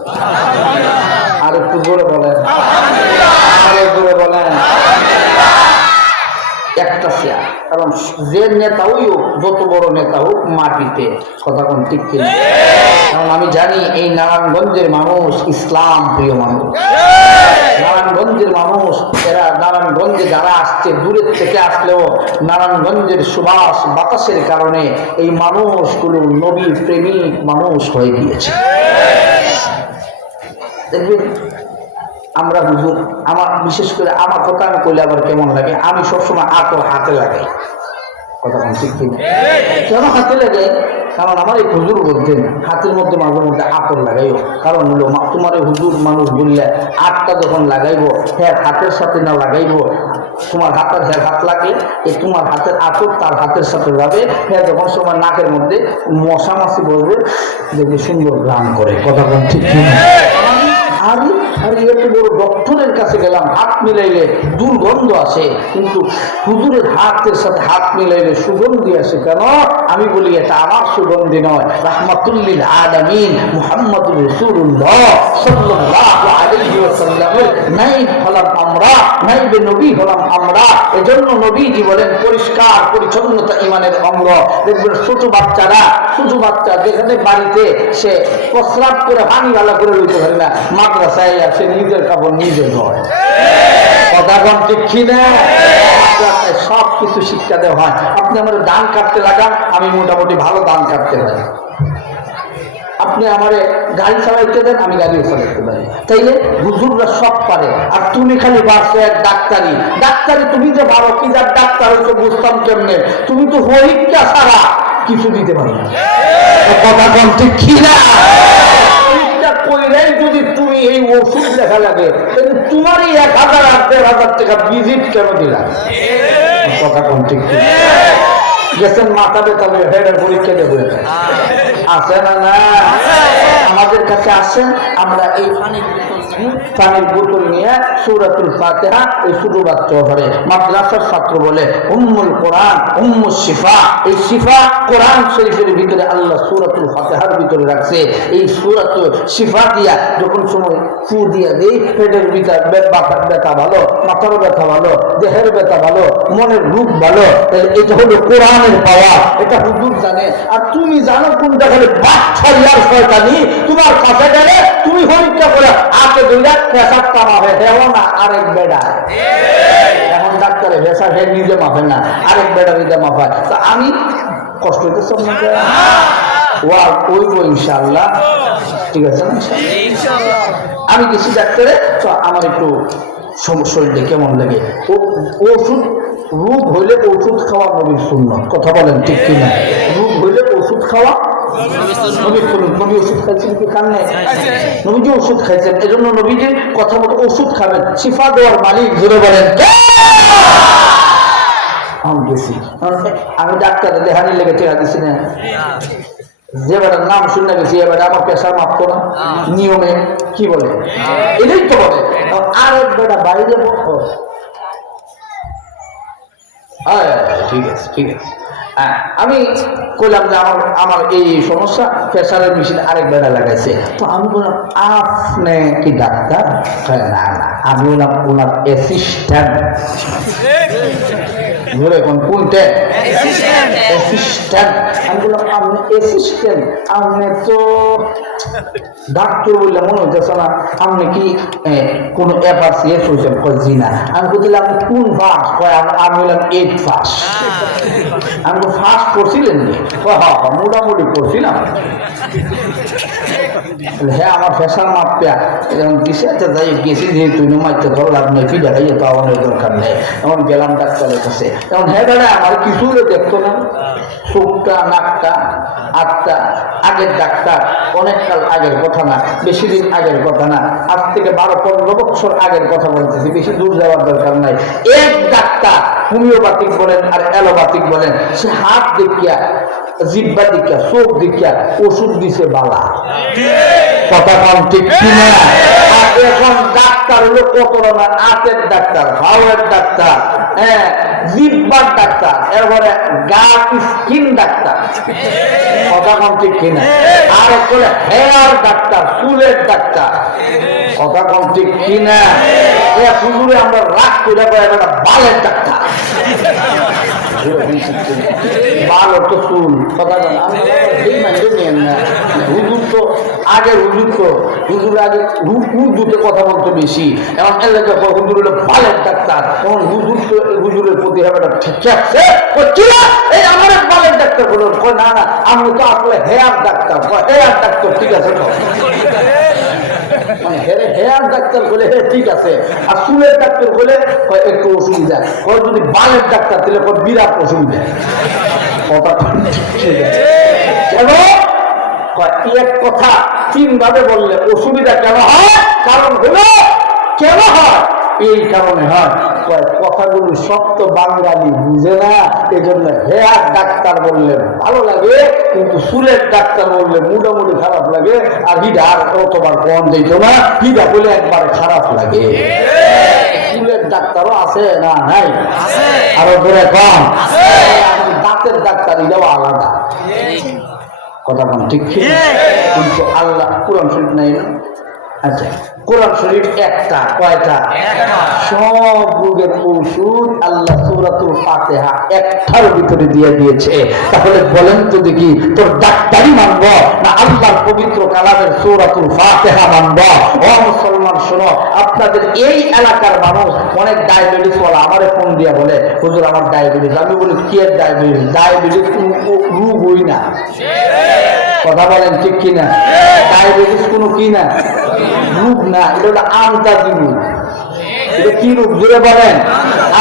আর একটু জোরে বলেন, আরো জোরে বলেন, একটা চেয়ার, কারণ যে নেতা হোক, যত বড় নেতা হোক, মাটিতে। কথা কোন ঠিক কিনা? কারণ আমি জানি এই নারায়ণগঞ্জের মানুষ ইসলাম প্রিয় মানুষ। নারায়ণগঞ্জের মানুষ, এরা নারায়ণগঞ্জে যারা আসছে দূরের থেকে আসলেও নারায়ণগঞ্জের সুবাস বাতাসের কারণে এই মানুষগুলো নবী প্রেমিক মানুষ হয়ে গিয়েছে। দেখবেন আমরা হুজুর, আমার বিশেষ করে আমার কথা আমি কইলে আবার কেমন লাগে, আমি সবসময় আতর হাতে লাগাই। কথা ঠিক কিনা? কেন হাতে লাগাই? কারণ আমার এই হুজুর বলতেন হাতের মধ্যে মাঝে মধ্যে আতর লাগাইও। কারণ হলো তোমার এই হুজুর মানুষ বললে আটটা যখন লাগাইবো, হ্যাঁ হাতের সাথে না লাগাইবো, তোমার হাতের হ্যাঁ হাত লাগে, এই তোমার হাতের আতর তার হাতের সাথে যাবে, হ্যাঁ যখন সময় নাকের মধ্যে মশা মাছি বলবে, দেখবে সুন্দর গান করে। কথা ঠিক কিনা? আমি এত বড় ডক্টরের কাছে গেলাম, হাত মিলাইলে দুর্গন্ধ আসে, কিন্তু হুজুরের হাতের সাথে হাত মিলাইলে সুগন্ধি আসে। কেন? আমি বলি এটা আমার সুগন্ধি নয়, রাহমাতুল্লিল আলামিন মুহাম্মদুর রাসূলুল্লাহ সাল্লাল্লাহু আলাইহি ওয়াসাল্লামের নাইব হলাম আমরা, নাইবে নবী হলাম আমরা। এজন্য নবীজি বলেন পরিষ্কার পরিচ্ছন্নতা ঈমানের অঙ্গ। দেখবেন ছোট বাচ্চা যেখানে বাড়িতে সে প্রস্রাব করে পানি গালা করে লইতে পারে না, মাদ্রাসায় সে নিজের কাপড় নিজে ধোয়। কথা কোন ঠিক কিনা? সব কিছু শিক্ষা দেওয়া হয়। আপনি আমার ধান কাটতে লাগান, আমি মোটামুটি ভালো ধান কাটতে পারি। আপনি আমারে গাড়ি চালাইতে দেন, আমি গাড়িও চালাইতে পারি। তাইলে হুজুররা সব পারে, আর তুমি খালি পারছো এক ডাক্তারি। তুমি যে ভালো কি যার ডাক্তার হইছো বুঝতাম কেমনে? তুমি তো পরীক্ষা ছাড়া কিছু দিতে পারো না। কথা কোন ঠিক কিনা? কইরাই যদি তুমি এই ওষুধ লেখা লাগে, তোমার এই 1000 আর 1500 টাকা ভিজিট কেন দিলা? কথা কোন ঠিক কিনা? গেছেন মাথা ব্যথা হেডের পরীক্ষা দেবো, আছে না? না, আমাদের কাছে আসেন, আমরা এই পানির বোতল নিয়ে সূরাতুল ফাতিহা এই ছোট বাচ্চা ঘরে মাদ্রাসার ছাত্র বলে উম্মুল কোরআন উম্মুস শিফা। এই শিফা কোরআন শরীফের ভিতরে আল্লাহ সূরাতুল ফাতিহার ভিতরে রাখছে। এই সূরাতুল শিফা দিয়া যখন সময় ফু দিয়া দেই, পেটের ভিতর ব্যথা ভালো, মাথার ব্যথা ভালো, দেহের ব্যথা ভালো, মনের রূপ ভালো। তাহলে এটা হলো কোরআনের পাওয়া, এটা হুজুর জানে। আর তুমি জানো কোনটা? খালি বাচ্চা ইয়ার শয়তানি। তোমার কাছে গেলে তুমি পরীক্ষা করে আগে দুইটা পেশাব টানা হয়ে দেও না, আরেক বেড়া। এখন ডাক্তারে ভেসা সে নিজে মাফে না, আরেক বেড়া নিজে মাফায়। তা আমি কষ্ট হইতেছে ইনশাআল্লাহ, ঠিক আছে না? আমি গেছি ডাক্তারে, তো আমার একটু শরীরটা কেমন লাগে। ওষুধ রোগ হইলে ওষুধ খাওয়া নবীর সুন্নাত। কথা বলেন ঠিক কিনা? রোগ হইলে ওষুধ খাওয়া নবী ওষুধ খাইছেন কি খান নাই? নবীজি ওষুধ খাইছেন, এজন্য নবীজির কথা মতো ওষুধ খাবেন। শিফা দেওয়ার মালিক জুড়ে বলেন। আমি গেছি, আমি ডাক্তারে দেহানি লেগে টেকা দিছি না, যে বেটার নাম শুনে গেছি এ বেটা আমার পেশার মাপতো না নিয়মে, কি বলে এটাই তো বলে। আরেক বেটা বাইরে ঠিক আছে ঠিক আছে। আমি কইলাম যে আমার এই সমস্যা, প্রেসারের মেশিন আরেক বেড়া লাগাইছে। তো আমি বললাম আপনি কি ডাক্তার? না না, আমি বললাম ওনার অ্যাসিস্ট্যান্ট। এখন কোনটা? অ্যাসিস্ট্যান্ট। আমি বললাম আপনি অ্যাসিস্ট্যান্ট, আপনি তো ডাক্তার বললে মনে হইতেছে না, আপনি কি কোনো FRCS হয়েছেন? জি না। আমি বলছিলাম আপনি কোন পাস? আমি বললাম 8 পাস। আমি তো ফার্স্ট করছিলেন নি? মোটামুটি করছিলাম। হ্যাঁ, আমার ফ্যাশন মাপা এখন দিছে, যাই গেছি যেহেতু মাইতে ধরলাম নেই, ফিডা খাইয়ে তো আমার দরকার নেই। এখন গেলাম ডাক্তারের কাছে, এখন হ্যাঁ দাদা আমার কিছু দেখতো না, চোখটা নাকটা হাতটা। আগের ডাক্তার অনেককাল আগের কথা না, বেশি দিন আগের কথা না, আজ থেকে 12-15 বছর আগের কথা বলতেছি, বেশি দূর যাওয়ার দরকার নাই। এক ডাক্তার হোমিওপ্যাথিক বলেন আর অ্যালোপ্যাথিক বলেন, সে হাত দেখিয়া জিব্বা দিকা চোখ দিকা ওষুধ দিছে বালা, কথা কম ঠিক কিনা? আর এখন ডাক্তার হলো কত রকমের, হাতের ডাক্তার, হাওয়ার ডাক্তার, হ্যাঁ, জিব্বার ডাক্তার, এরপরে গাছ স্কিন ডাক্তার, কথা কম ঠিক কিনা? আর হলো হেয়ার ডাক্তার, চুলের ডাক্তার, কথা কম ঠিক কিনা? শুধু আমরা রাগ করে একটা বালের ডাক্তার, বাল অর্থ চুল, কথা হুজুর তো আগে হুজুর আগে উর্দুতে কথা বলতো বেশি, এখন এলাকা হুজুর হলো বালের ডাক্তার, এখন হুজুরের প্রতি হবে ঠিক আছে এই আমার বালের ডাক্তার বলো, না না আমি তো আসলে হেয়ার ডাক্তার, হেয়ার ডাক্তার ঠিক আছে তো, মানে হেয়ার ডাক্তার বলে ঠিক আছে, আর চুলের ডাক্তার বলে একটু অসুবিধা, যদি বালের ডাক্তার দিলে বিরাট অসুবিধা, কথা ঠিক আছে কেন? এক কথা তিন ভাবে বললে অসুবিধা কেন হয়? কারণ হলো কেন হয়? এই কারণে হয় কথাগুলো শক্ত বাঙালি বুঝে না, এই জন্য হেয়ার ডাক্তার বললে ভালো লাগে, কিন্তু চুলের ডাক্তার বললে মোটামুটি খারাপ লাগে, আর হিডা আর অতবার কম দিত না, হিডা বলে একবারে খারাপ লাগে। চুলের ডাক্তারও আছে না নাই? আরো ধরে কম দাঁতের ডাক্তার, এটাও আলাদা, কথা বল ঠিক ঠিক। কিন্তু আল্লাহ কোরআন শরীফ নাই, আচ্ছা কোরআন শরীফ একটা, কয়টা? সব রোগের ওষুধ আল্লাহ সূরাতুল ফাতিহা একটার ভিতরে দিয়ে দিয়েছে। তাহলে বলেন তো দেখি, তোর ডাক্তারি মানব না আল্লাহর পবিত্র কালামের সূরাতুল ফাতিহা মানব? ও মুসলমান শোনো, আপনাদের এই এলাকার মানুষ অনেক ডায়াবেটিস ওয়ালা আমারে ফোন দিয়া বলে, হুজুর আমার ডায়াবেটিস। আমি বলি কি এর ডায়াবেটিস? ডায়াবেটিস কোনো রোগ হই না, কথা বলেন ঠিক কিনা? ডায়াবেটিস কোনো কি না, রোগ না, এটা হলো আন্তাজি রোগ। এটা কি রোগ জুড়ে বলেন?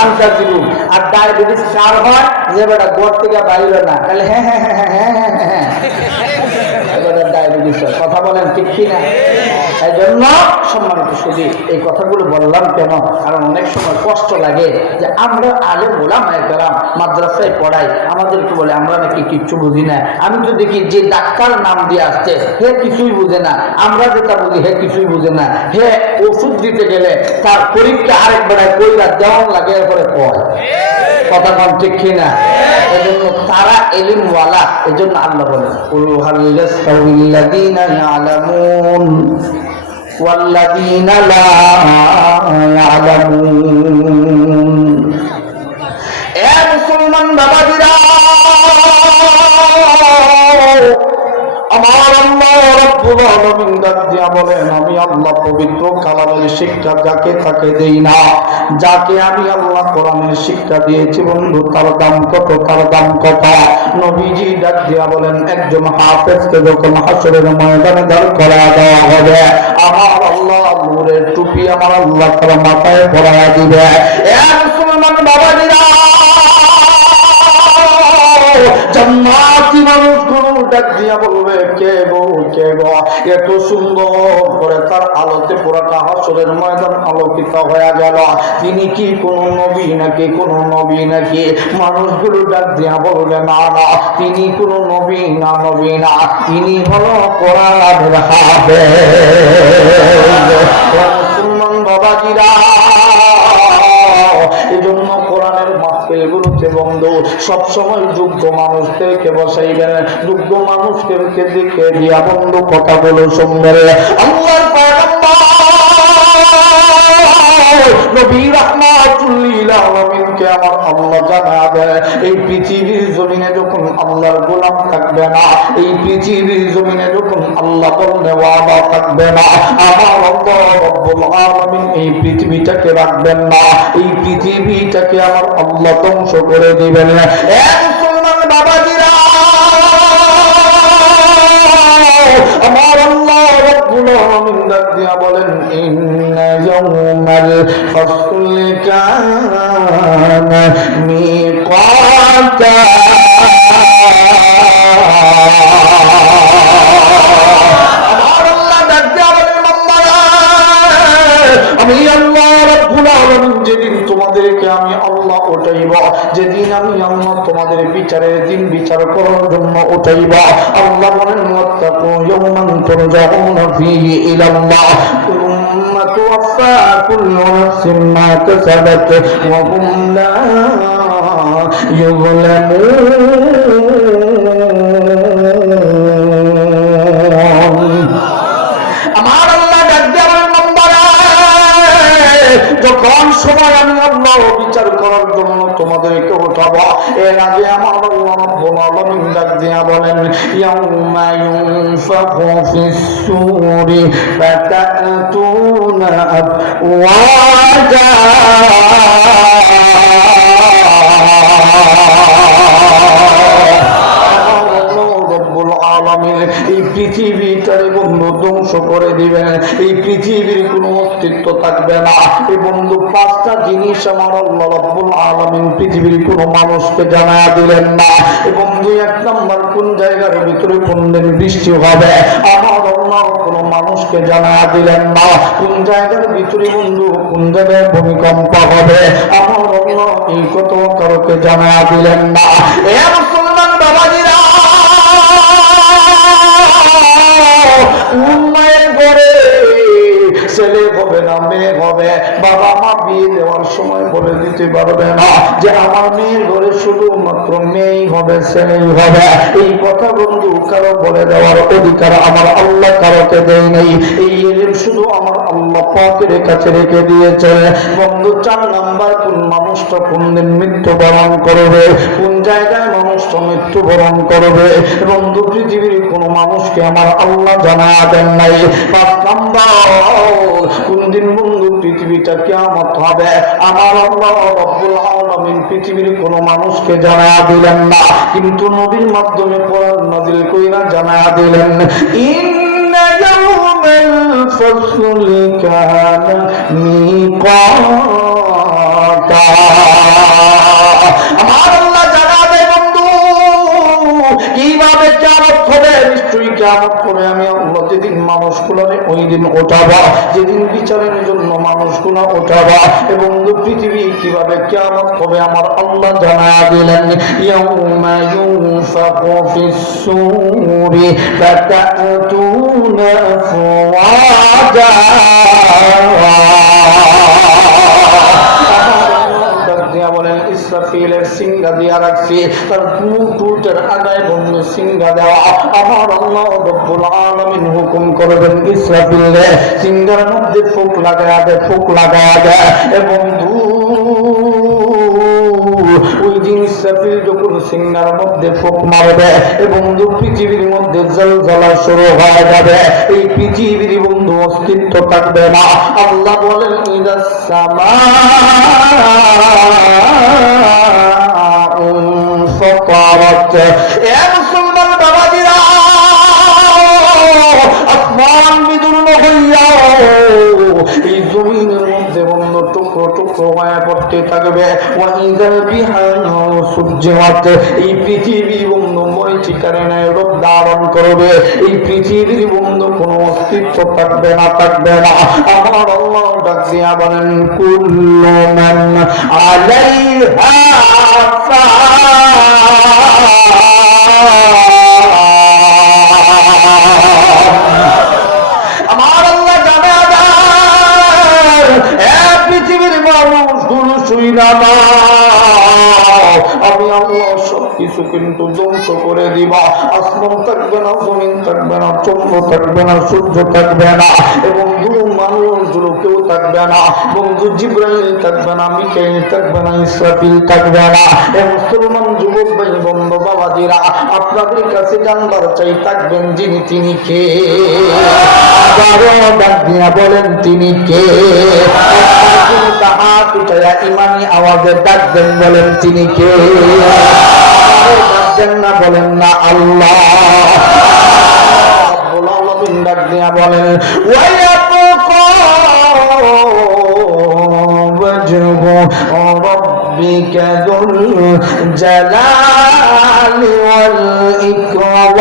আন্তাজি রোগ। আর ডায়াবেটিস কার হয়? যে বেটা ঘর থেকে বাইরে না, তাহলে হ্যাঁ হ্যাঁ হ্যাঁ হ্যাঁ হ্যাঁ হ্যাঁ ডায়াবেটিস, কথা বলেন ঠিক কিনা? এই জন্য সম্মানিত শুধু এই কথাগুলো বললাম কেন? কারণ অনেক সময় কষ্ট লাগে যে আমরা আলেম ওলামায়ে কেরাম মাদ্রাসায় পড়াই, আমাদেরকে বলে আমরা নাকি কিচ্ছু বুঝি না। আমি তো দেখি যে ডাক্তার নাম দিয়ে আসছে হে কিছুই বুঝে না, আমরা যেটা বুঝি হে কিছুই বুঝে না। হে ওষুধ দিতে গেলে তার পরীক্ষা আরেক বেড়ায় কইরা দেওয়ান লাগে, এরপরে কয়, কথা কম ঠিক কিনা? এই জন্য তারা এলিমওয়ালা। এই জন্য আল্লাহ বলেন কুল হাল ইয়াস্তাউিল্লাযীনা ইয়ালামুন ওয়াল্লাযীনা লা ইয়ালামুন। এ মুসলমান বাবাজিরা, আমার আল্লাহ রাব্বুল আলামিন ডাক দিয়া বলেন, আমি আল্লাহ পবিত্র কালামের শিক্ষা যাকে তাকে দেই না। যাকে আমি আল্লাহ কোরআনের শিক্ষা দিয়েছি বন্ধু, তার দাম কত, তার দাম কত? নবীজি ডাক দিয়া বলেন, একজন হাফেজকে যখন হাসরের ময়দানে দাঁড় করা দেওয়া হবে, আমার আল্লাহ নূরের টুপি আমার আল্লাহ তার মাথায় পরায়া দিবে। এ মুসলমান বাবাজিরা, জান্নাতি মানুষগুলো ডাক দিয়া বলবে, কে গো কে গো, এত সুন্দর করে তার আলোতে পুরাটা হাসরের ময়দান আলোকিত হয়ে গেল, তিনি কি কোন নবী নাকি, কোন নবী নাকি? মানুষগুলো ডাক দিয়া বলবে, না না, তিনি কোন নবী না, নবী না, তিনি হলো কোরআনের হাফেজ। মুসলমান বাবাজিরা, এই জন্য কোরআনের মাহফিলগুলোতে বন্ধু সবসময় যোগ্য মানুষদেরকে বসাইবেন, যোগ্য মানুষকে দেখে দিয়া বন্ধু কথাগুলো শুনবেন। আল্লাহর পয়গম্বর নবী রাহমাতুল লিল আলামিনকে আমার আল্লাহ জানাবে, এই পৃথিবীর জমিনে যখন আল্লাহর গোলাম থাকবে না, এই পৃথিবীর জমিনে যখন আল্লাহ বলনে ওয়াদা থাকবে না, আমার আল্লাহ রব্বুল আলামিন এই পৃথিবীটাকে রাখবেন না, এই পৃথিবীটাকে আমার আল্লাহ ধ্বংস করে দিবেন। এ মুসলমান বাবাজিরা, আমার আল্লাহ রব্বুল আলামিন ডাক দিয়া বলেন, ইন্না ইয়াউমাল ফাসলি কানা মিকাতা। আমার আল্লাহ ডাক দিয়া বলেন, আমি আল্লাহ রব্বুল আলামিন যেদিন তোমাদেরকে আমি আল্লাহ উঠাইব, যেদিন আমি আল্লাহ তোমাদের বিচারের দিন বিচার করার জন্য উঠাইব। আল্লাহ বলেন ওয়াত্তাকু ইয়াওমান তুরজাউনা ফীহি ইলাল্লাহ সুম্মা তুওয়াফা কুল্লু নাফসিন মা কাসাবাত ওয়া হুম লা ইউযলামুন। আমার আল্লাহ ডাক দিয়ে আমার নম্বরে, যখন সময় আমি আল্লাহ বিচার করার জন্য তোমাদেরকে উঠাবো, এর আগে আমার আল্লাহ রাব্বুল আলামিন ডাক দিয়া বলেন ইয়াউমা ইউনফাখু ফিস-সূরি ফাতা'তুনা আফওয়াজা। এই পৃথিবীটারে বন্ধু ধ্বংস করে দিবেন, এই পৃথিবীর কোনো অস্তিত্ব থাকবে না। এই বন্ধু পাঁচটা জিনিস আমার আল্লাহ রাব্বুল আলামিন পৃথিবীর কোনো মানুষকে জানায়া দিলেন না। এই বন্ধু এক নাম্বার, কোন জায়গার ভিতরে কোন দিন বৃষ্টি হবে আমার আল্লাহ কোনো মানুষকে জানায়া দিলেন না। কোন জায়গার ভিতরে বন্ধু কোন জায়গায় ভূমিকম্প হবে আমার আল্লাহ এই কত কারোকে জানায়া দিলেন না। এ মুসলমান বাবাজিরা, মায়ের ঘরে ছেলে হবে না মেয়ে হবে, বাবা মা বিয়ে দেওয়ার সময় বলে দিতে পারবে না যে আমার মেয়ের ঘরে শুধুমাত্র মেয়েই হবে ছেলেই হবে। এই কথা বন্ধু কারো বলে দেওয়ার অধিকার আমার আল্লাহ কারোকে দেয় নাই। এই ইলম শুধু আমার আল্লাহ পাকের কাছে রেখে দিয়েছে। বন্ধু চার নাম্বার, কোন মানুষটা কোন দিন মৃত্যুবরণ করবে, কোন জায়গায় মানুষটা মৃত্যুবরণ করবে বন্ধু পৃথিবীর কোন মানুষকে আমার আল্লাহ জানা দেন নাই। পাঁচ নাম্বার, কোন দিন বন্ধু পৃথিবীটা কিয়ামত হবে আমার আল্লাহ রাব্বুল আলামিন পৃথিবীর কোন মানুষকে জানা দিলেন না, কিন্তু নবীর মাধ্যমে কোরআন নাযিল কইরা জানা দিলেন ইন্না ইয়াওমাল ফাসলি কানা মিকাতা। আমার আল্লাহ জানা দেয় বন্ধু কিভাবে কিয়ামত হবে। নিশ্চয়ই কিয়ামত হবে আমি আল্লাহ যেদিন মানুষগুলোরে ওই দিন ওঠাবো, যেদিন বিচারের জন্য মানুষগুলো ওঠাবো। এবং পৃথিবী কিভাবে কিয়ামত হবে আমার আল্লাহ জানা দিলেন ইয়াউমা ইউনফাখু ফিস-সূরি ফাতা'তুনা আফওয়াজা। বলেন ইসরাফিলের সিংহা দিয়া রাখছি, তার মুখটার আগায় বন্ধ সিংহা দেওয়া। আমার আল্লাহ রাব্বুল আলামিন হুকুম করবেন ইসরাফিলে সিংহার মধ্যে ফুক লাগায়া দে, ফুক লাগায়া দে। এবং ওই দিন ইসরাফিল যখন সিংহার মধ্যে ফুক মারবে এবং পৃথিবীর মধ্যে জলজলা শুরু হয়ে যাবে, এই পৃথিবীর বন্ধু অস্তিত্ব থাকবে না। আল্লাহ বলেন ইদাস সামা ফতারাত। এ মুসলমান বাবাজিরা, আসমান বিদুর্ণ হইয়া এই জমিনের মধ্যে বন্ধ টুকরো টুকরো হয়ে পড়তে থাকবে। ওয়াইদাল বিহারু সুজ্জিমাত, এই পৃথিবী বন্ধ মরীচিকার ন্যায় রূপ ধারণ করবে। এই পৃথিবীর বন্ধ কোনো অস্তিত্ব থাকবে না, থাকবে না। আমার আল্লাহ ডাক দিয়া বলেন কুল্লু মান আলাইহা আমার আল্লাহ জানে পৃথিবীর মানুষগুলো শুই না, আমি আল্লাহ সবকিছু কিন্তু ধ্বংস করে দিবা। আসমান থাকবে না, জমিন থাকবে না, চন্দ্র থাকবে না, সূর্য থাকবে না, এবং মানুষগুলো কেউ থাকবে না। বন্ধু জিবরাইল থাকবে না, মিকাইল থাকবে না, ইসরাফিল থাকবে না। মুসলমান যুবক ভাই বন্ধু বাবাজিরা, আপনাদের কাছে জানবার চাই থাকবেন যিনি, তিনি কে? বলেন তিনি কে? হাত উঠাইয়া ইমানি আওয়াজে ডাকবেন, বলেন তিনি কে? ডাকবেন না, বলেন না আল্লাহ। ডাক দিয়া বলেন ربك ذو الجلال والإكرام।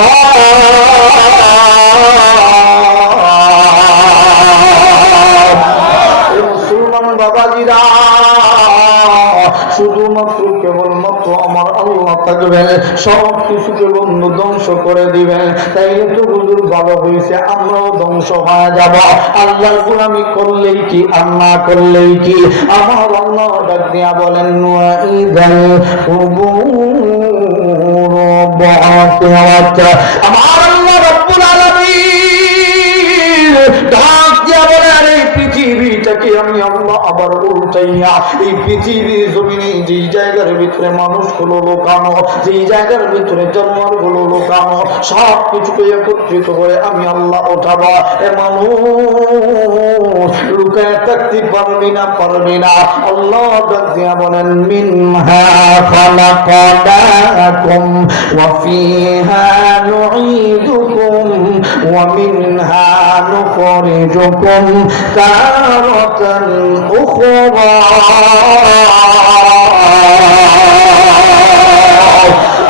মুসলমান বাবাজিরা, শুধুমাত্র রাখবেন, সব কিছুকে বন্ধু ধ্বংস করে দিবেন। তাই তো হুজুর ভালো হয়েছে, আমরাও ধ্বংস হয়ে যাব। আল্লাহর গোলামি করলেই কি আর না করলেই কি? আমার আল্লাহ ডাক দিয়া বলেন ওয়াইদাল কুবুর বু'থিরাত। আমার আল্লাহ রাব্বুল আলামিন ডাক দিয়া বলে, আরে পৃথিবীটাকে আমি আল্লাহ আবার উল্টাইয়া এই পৃথিবীর জমিনে যেই জায়গার ভিতরে মানুষগুলো লোকানো, যেই জায়গার ভিতরে জানোয়ারগুলো লোকানো, সব কিছুকে একত্রিত করে আমি আল্লাহ ওঠাবো। এ মানুষ লুকায় থাকতে পারবি না, পারবি না। আল্লাহ ডাক দিয়া বলেন মিনহা খালাকনাকুম ওয়া ফিহা নুঈদুকুম ওয়া মিনহা নুখরিজুকুম তারাতান উখরা।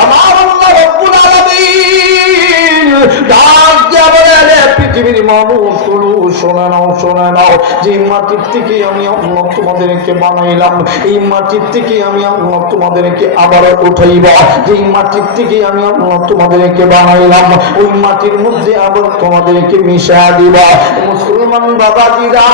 আমার আল্লাহ রাব্বুল আলামিন ডাক দিয়া বলে, পৃথিবীর মানুষগুলো শোনে নাও, শোনে নাও, যে মাটির থেকে আমি আল্লাহ তোমাদেরকে বানাইলাম, এই মাটির থেকে আমি আল্লাহ তোমাদেরকে আবার উঠাইবা। যেই মাটির থেকে আমি আল্লাহ তোমাদেরকে বানাইলাম, ওই মাটির মধ্যে আবার তোমাদেরকে মিশা দিবা। মুসলমান বাবাজিরা,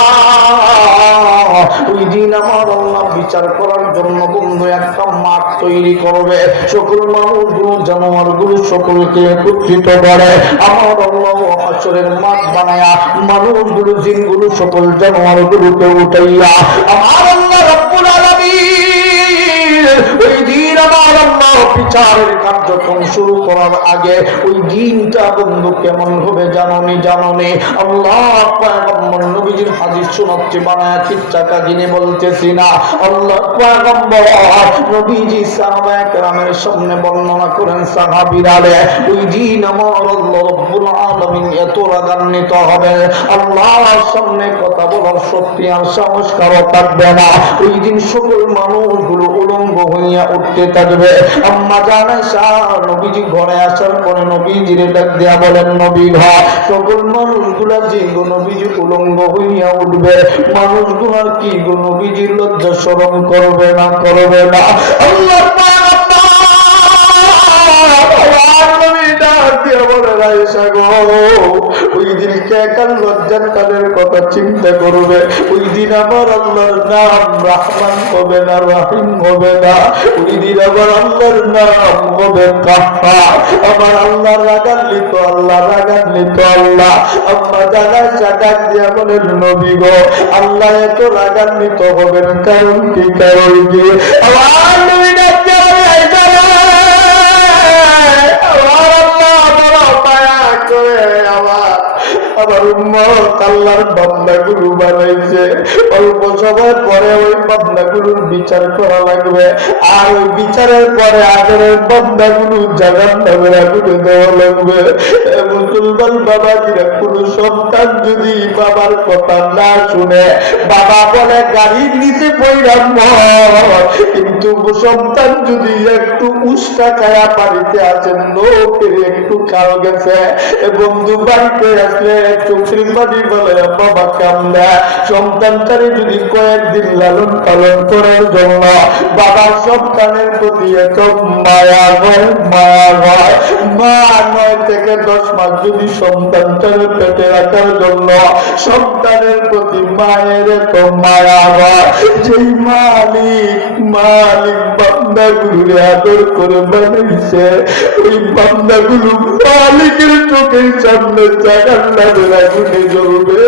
ওই দিন আমার আল্লাহ বিচার করার জন্য বন্ধু একটা মাঠ তৈরি করবে। সকল মানুষগুলো, জানোয়ারগুলো সকলকে একত্রিত করে আমার আল্লাহ হাসরের মাঠ বানায়া মানুষগুলো, জিনগুলো, সকল জানোয়ারগুলোকে উঠাইয়া আমার আল্লাহ রাব্বুল আলামিন ওই দিন আমার আল্লাহ বিচারের কার্যক্রম শুরু করার আগে ওই দিনটা বন্ধু কেমন হবে জানোনি? জানোনি? আল্লাহ পয়গম্বর নবীজির হাদিস শোনাচ্ছে, বানায়া কিচ্ছা কাহিনী বলতেছি না। আল্লাহ পয়গম্বর নবীজি সাহাবায়ে কেরামের সামনে বর্ণনা করেন, সাহাবীরা ওই দিন আমার আল্লাহ রাব্বুল আলামিন এত রাগান্বিত হবে, আল্লাহর সামনে কথা বলার শক্তি আর সাহস কারো থাকবে না। ওই দিন সকল মানুষগুলো উলঙ্গ হইয়া উঠতে থাকবে। আম্মা জানা শাহ নবীজি ঘরে আসার পরে নবীজির ডাক দেয়া বলেন, নবী ঘর সকল মানুষগুলা যে গো নবীজি উলঙ্গ হইয়া উঠবে, মানুষগুলার কি গো নবীজির লজ্জা শরম করবে না? করবে না? আল্লাহ ওই দিন কেকাল লজ্জার কালের কথা চিন্তা করবে। ওই দিন আমার আল্লাহর নাম রহমান হবে না, রাহিম হবে না। ওই দিন আমার আল্লাহর নাম হবে কাহ্হার। আমার আল্লাহ রাগান্বিত, আল্লাহ রাগান্বিত, আল্লাহ। আম্মা জানা ডাক দিয়া বলেন, নবী গো আল্লাহ এত রাগান্বিত হবেন কারণ কি? কারণ কি? আমার নবী ডাক দিয়া আমার উম্মত আল্লাহর বান্দাগুলো বানাইছে, অল্প সময় পরে ওই বান্দাগুলোর বিচার করা লাগবে। আর ওই বিচারের পরে আগের বান্দাগুলো জাহান্নামের আগুনে দেওয়া লাগবে। মুসলমান বাবাজিরা, কোন সন্তান যদি বাবার কথা না শুনে, বাবা বলে গাড়ির নিচে পড়লাম, কিন্তু সন্তান যদি একটু উস্কা খায়া বাড়িতে আছেন, লোকের একটু খাওয়া গেছে, বন্ধু বাড়িতে আসলে চোখের পানি বলে বাবা কামনা, সন্তানটারে যদি কয়েকদিন লালন পালন করার জন্য বাবার সন্তানের প্রতি এত মায়া হয়, মায়া হয়। মা 9 থেকে 10 মাস যদি সন্তানটারে পেটে রাখার জন্য সন্তানের প্রতি মায়ের এত মায়া হয়, যেই মালিক বান্দাগুলোরে আদর করে বানাইছে, ওই বান্দাগুলো মালিকের চোখের সামনে জাহান্নামের আগুনে জ্বলবে।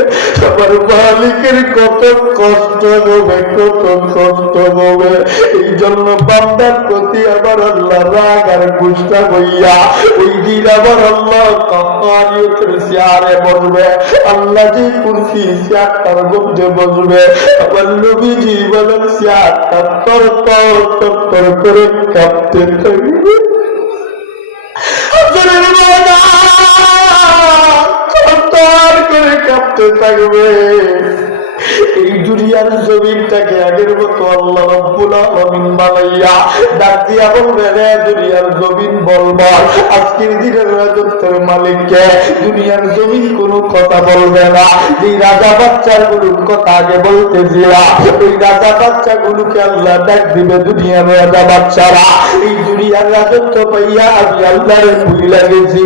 আমার মালিকের কত কষ্ট হবে, কত কষ্ট হবে। এই জন্য বান্দার প্রতি আমার আল্লাহ রাগ আর গুসা হইয়া ওই দিন আমার আল্লাহ কাফারিয়তের চেয়ারে বসবে। আল্লাহ যে কুরসি চেয়ারটার মধ্যে বসবে, আমার নবীজি বলেন চেয়ারটা তরতর তরতর করে কাঁপতে থাকবে। করে কাঁপতে থাকবে। এই দুনিয়ার জমিনটাকে আগের মতো আল্লাহ রাব্বুল আলামিন বানাইয়া ডাক দিয়া বলবে, রে দুনিয়ার জমিন বলবা আজকের দিনের রাজত্বের মালিককে। দুনিয়ার জমিন কোনো কথা বলবে না। যে রাজা বাচ্চাগুলোর কথা আগে বলতেছিলাম, ওই রাজা বাচ্চাগুলোকে আল্লাহ ডাক দিবে, দুনিয়ার রাজা বাচ্চারা এই দুনিয়া দুনিয়ার রাজত্ব পাইয়া আমি আল্লাহর ভুইলা গেছি।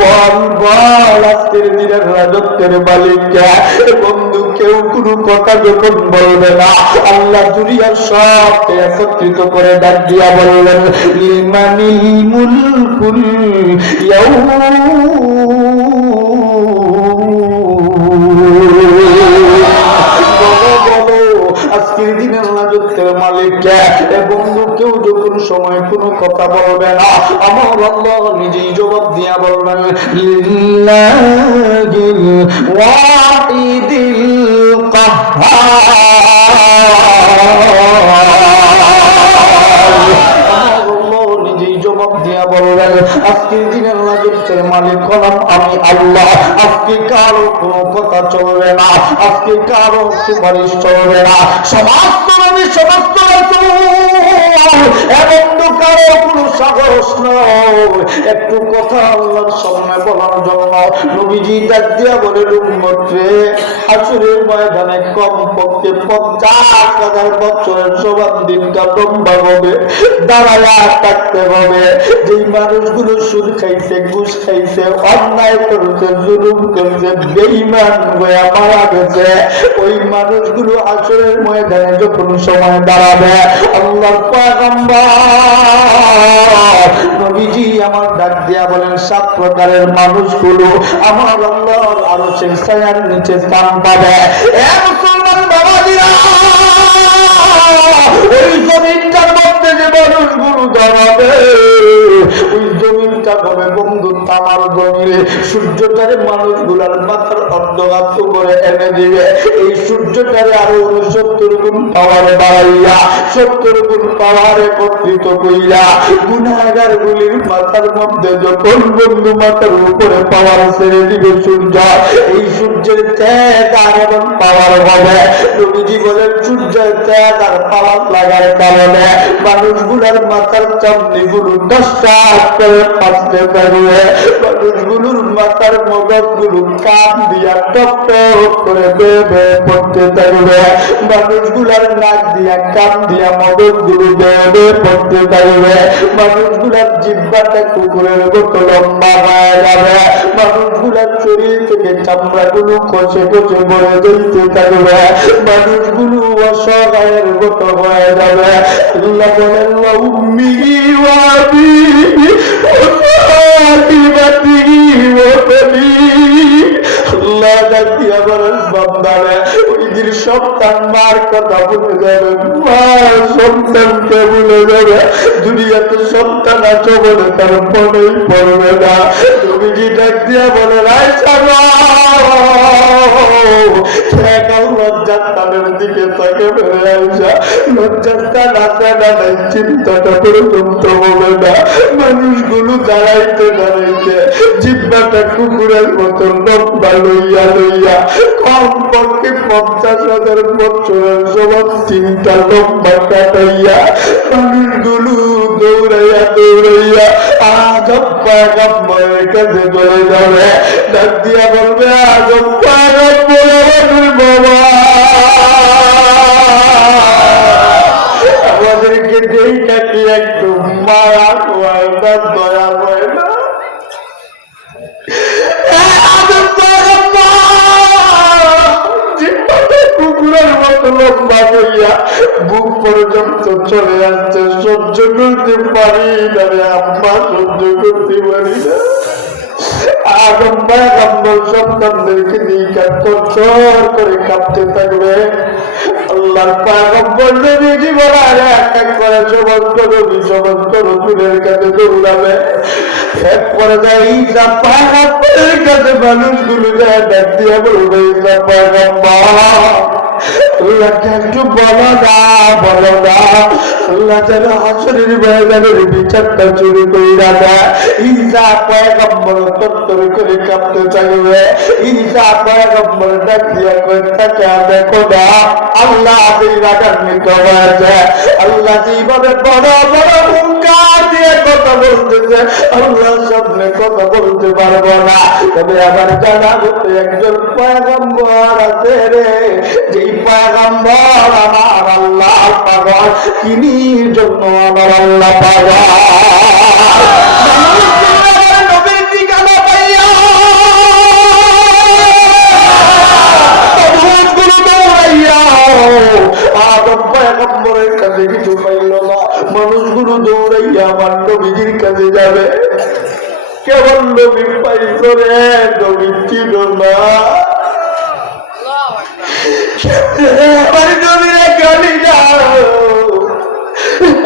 বল বল আজকের দিনের রাজত্বের মালিক কে? বন্ধু কেউ কোনো কথা যখন বলবে না, আল্লাহ দুনিয়ার সবকে একত্রিত করে ডাক দিয়া বললেন, লিমানিল মুলকুল ইয়াউম, আজকের দিনের রাজত্বের মালিক কে? বন্ধু কেউ যখন সময় কোনো কথা বলবে না, আমার আল্লাহ নিজেই জবাব দিয়া বলবেন, লিল্লাহিল ওয়াহিদিল কাহ্হার। নিজেই জবাব দিয়া বলবেন, আজকের দিনের রাজত্বের মালিক হলাম আমি আল্লাহ। আজকে কারো কোনো কথা চলবে না, আজকে কারো সুপারিশ চলবে না। সমস্ত নবী, সমস্ত রাসূল এবং কারো কোনো সাহস নয় একটু কথা আল্লাহর সামনে বলার জন্য। নবীজি ডাক দিয়া বলেন, উম্মত রে, হাসরের ময়দানে কমপক্ষে 50,000 বছরের সমান দিনটা লম্বা হবে, দাঁড়ায়া থাকতে হবে। যেই মানুষগুলো সুদ খাইছে, ঘুষ খাইছে, অন্যায় করেছে, জুলুম করেছে, বেঈমান হয়ে মারা গেছে, ওই মানুষগুলো হাসরের ময়দানে যখন সময় দাঁড়াবে, আল্লাহর পয়গম্বর নবীজি আমার ডাক দিয়া বলেন, 7 প্রকারের মানুষগুলো আমার আল্লাহর আরশের ছায়ার নিচে স্থান পাবে। এ মুসলমান বাবাজিরা, ওই জমিনটার মধ্যে যে মানুষগুলো দাঁড়াবে, ওই জমিনটা হবে বন্ধু তামার জমিনে। সূর্যটারে মানুষগুলার মাথার অর্ধঘাত করে এনে দিবে। এই সূর্যটারে আরো 70 গুণ পাওয়ারে বাড়াইয়া, 70 গুণ পাওয়ার একত্রিত কইরা গুনাহগার গুলির মাথার মধ্যে যখন বন্ধু মাথার উপরে পাওয়ার ছেড়ে দিবে সূর্য, এই সূর্যের তেজ আর এবং পাওয়ার হবে। নবীজি বলেন, সূর্যের তেজ আর পাওয়ার লাগার কারণে মানুষগুলার মাথার চামড়িগুলো 10টা করে পাঁচতে থাকবে। মানুষগুলোর মাথার মগজগুলো কান দিয়া টপ টপ করে বেয়ে বেয়ে পড়তে থাকবে। মানুষগুলার নাক দিয়া, কান দিয়া মগজগুলো বেয়ে বেয়ে পড়তে থাকবে। মানুষগুলার জিহ্বাটা কুকুরের মতো লম্বা হয়ে যাবে। মানুষগুলার শরীর থেকে চামড়াগুলো খসে খসে মরে যেতে থাকবে। মানুষগুলো অসহায়ের মতো হয়ে যাবে। আল্লাহ বলেন, উম্মিহি ওয়া আবিহি ওয়া সাহিবাতিহি ওয়া বানিহি। আল্লাহ ডাক দিয়া বলেন, বান্দারে, ওই দিন সন্তান মার কথা ভুলে যাবে, মা সন্তানকে ভুলে যাবে। দুনিয়াতে সন্তান আছে বলে তার মনেই পড়বে না। নবীজি ডাক দিয়া বলেন, আয়েশা গো, লজ্জাস্থানের দিকে তাকে বেড়ে আইসা, লজ্জাস্থান আছে না নাই চিন্তাটা পর্যন্ত হবে না। মানুষগুলো দাঁড়াইতে দাঁড়াইতে জিহ্বাটা কুকুরের মতো লম্বা লইয়া লইয়া কমপক্ষে 50,000 বছরের সমান চিন্তা লম্বা কাটাইয়া মানুষগুলো দৌড়াইয়া দৌড়াইয়া আজব পয়গম্বরের কাছে চলে যাবে। ডাক দিয়া বলবে, আজব পয়গম্বর বাবা, আমাদেরকে যেই কাটি একটু মায়া হয় না, দয়া হয় না। কুকুরের মতো লম্বা হইয়া বুক পর্যন্ত চলে আসছে, সহ্য করতে পারি না রে আম্মা, সহ্য করতে পারি না। আদম পয়গম্বর সন্তানদেরকে নিয়ে চর করে কাঁপতে থাকবে। আল্লাহর পয়গম্বর নবীজি বলার এক এক করে সমস্ত নবী সমস্ত রসুলের কাছে দৌড়াবে। এক পর্যায়ে ঈসা পয়গম্বরের কাছে মানুষগুলো যায় ডাক দিয়ে বলবে, ঈসা পয়গম্বর, আল্লাহকে একটু বলো না, বলো না, আল্লাহ যেন হাসরের ময়দানের বিচারটা শুরু কইরা দেয়। ঈসা পয়গম্বর তত্তর করে কাঁপতে থাকবে। ঈসা পয়গম্বর ডাক দিয়া কইতে থাকে, দেখো না আল্লাহ যেই রাগান্বিত হয়েছে, আল্লাহ যেইভাবে বড় বড় হুঙ্কার দিয়ে কথা বলতেছে, আল্লাহর সামনে কথা বলতে পারবো না। তবে আবার জানা হতে একজন পয়গম্বর আছে রে, যেই পয়গম্বর আমার আল্লাহ পাগল, তিনি জন্য আমার আল্লাহ পাগল। নবীর ঠিকানা পাইয়া আদম পয়গম্বরের কাছে কিছু পাইল না, মানুষগুলো দৌড়াইয়া আমার নবীজির কাছে যাবে। কেবল নবী পাইছ রে, নবী ছিল না। আমার নবীরে গালি দাও,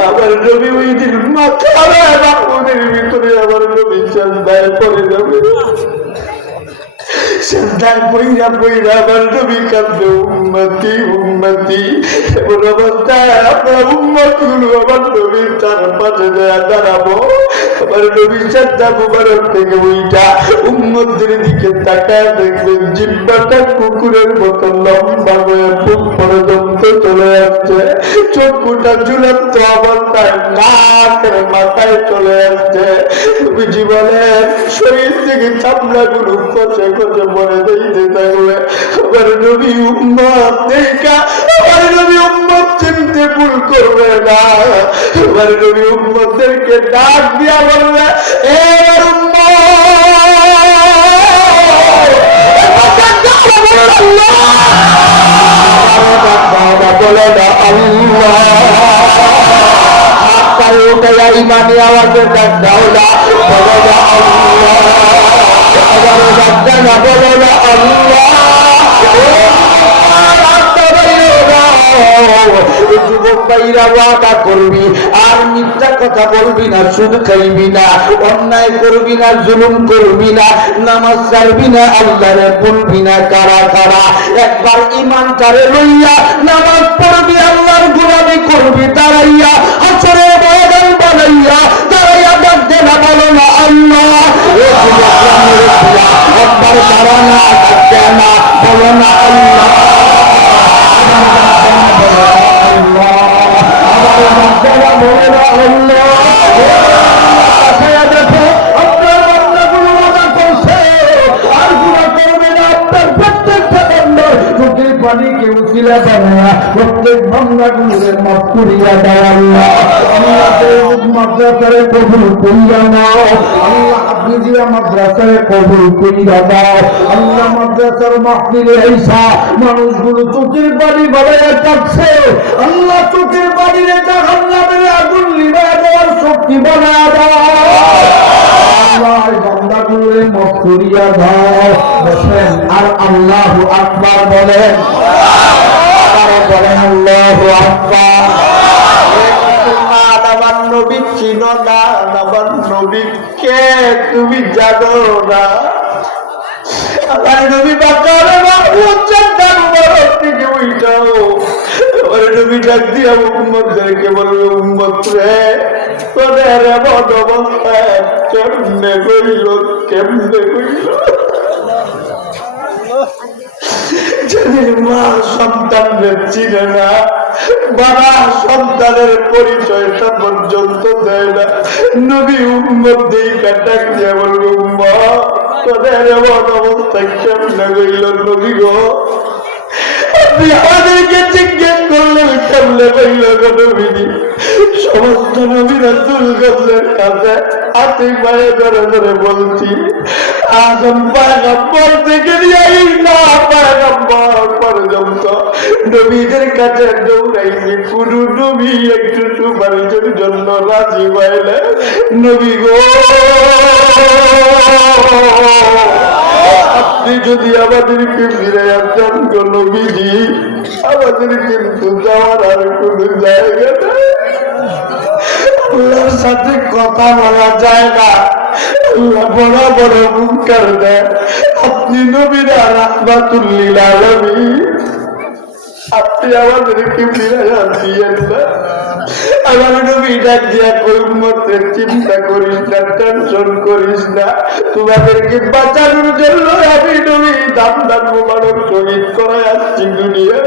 আমার নবী ওই দিন মাথা বাহুদের ভিতরে আমার নবী সন্ধ্যায় পড়ে যাবে। সন্ধ্যায় বইরা বইরা আমার নবী কাঁদবে, উম্মতি উম্মতি। এমন অবস্থায় আপনার উম্মত গুলো আমার নবীর তার পাশে দাঁড়াবো। আমার নবী সন্ধ্যা মুবারক থেকে ওইটা উম্মতদের দিকে তাকায় দেখবেন জিহ্বাটা কুকুরের মতো লম্বা হয়ে বুক পর্যন্ত চলে আসছে, চক্ষুটা ঝুলন্ত অবস্থায় নাকের মাথায় চলে আসছে। তুমি জীবনের শরীর থেকে চামড়া গুলো কচে কচে মরে দিতে থাকবে। আমার নবী উম্মত দেখা আমার নবী উম্মত চিনতে ভুল করবে না। আমার নবী উম্মতদেরকে ডাক দিয়া বলবে, এ উম্মত বলে না আল্লাহ, ইমানি আওয়াজের ডাক দাও না, বলে না আল্লাহ, বলে না আল্লাহ। যুবক ভাইরা ওয়াদা করবি আর মিথ্যা কথা বলবি না, সুদ খাইবি না, অন্যায় করবি না, জুলুম করবি না, নামাজ ছাড়বি না, আল্লাহরে বলবি না। কারা কারা একবার ইমানটারে লইয়া নামাজ পড়বি, আল্লাহর গোলামি করবি, দাঁড়াইয়া আসরের ময়দান বানাইয়া দাঁড়াইয়া ডাকতে না, বলো না আল্লাহ। একবার দাঁড়া না, ডাকতে না, বলো না আল্লাহ। প্রত্যেক বান্দাগুলোর মাফ করিয়া দাও আল্লাহ। মাদ্রাসারে কবুল করিয়া নাও আল্লাহ, হাফিজিয়া মাদ্রাসারে কবুল করিয়া দাও আল্লাহ। মাদ্রাসার মাহফিলে আইসা মানুষগুলো চোখের বাড়ি বাড়াইয়া কাটছে আল্লাহ, চোখের বাড়িরে জাহান্নামের আগুন লিবাইয়া দেওয়ার শক্তি বানায়া দাও আল্লাহ। বান্দাগুলোরে মাফ করিয়া দাও। বসেন আর আল্লাহু আকবার বলেন, বলেন আল্লাহু আকবার। আমার নবী চিনো না, আমার নবীকে তুমি জানো না। আমার নবী বাকারে থেকে উঠাও, আমার নবী ডাক দিয়া উম্মতদেরকে বলবে, উম্মত রে তোদের এমন অবস্থায় কেমনে হইল, কেমনে হইল। যদি মা সন্তানদের চিনে না, বাবা সন্তানের পরিচয়টা পর্যন্ত দেয় না, নবী উম্মত দিকে ডাক দিয়ে বলবে, উম্মত তোদের এমন অবস্থা কেমনে হইল নবী গো। আপনি আমাদেরকে জিজ্ঞেস করলেন কেমনে হইল গো নবীজি। সমস্ত নবী রাসূল গলের কাছে হাতে পায়ে ধরে ধরে বলছি, আদম পয়গম্বর থেকে নিয়ে ঈসা পয়গম্বর পর্যন্ত নবীদের কাছে দৌড়াইছি, কোন নবী একটু সুপারিশের জন্য রাজি পাইলে নবী গো আপনি যদি আমাদেরকে ফিরে আসেন গো নবীজি, আমাদের কিন্তু যাওয়ার আর কোন জায়গা নেই। আল্লাহর সাথে কথা বলা যায় না, আল্লাহ বড় বড় মুনকার দেয়। আপনি নবীরা রাহমাতুল লিল আলামিন, আপনি আমাদেরকে ফিরাইয়া দিয়েন না। আমার নবী ডাক দিয়া কই উম্মতের চিন্তা করিস না, টেনশন করিস না, তোমাদেরকে বাঁচানোর জন্য আমি নবী দাম দাম মোবারক শহীদ করায় আসছি দুনিয়ায়।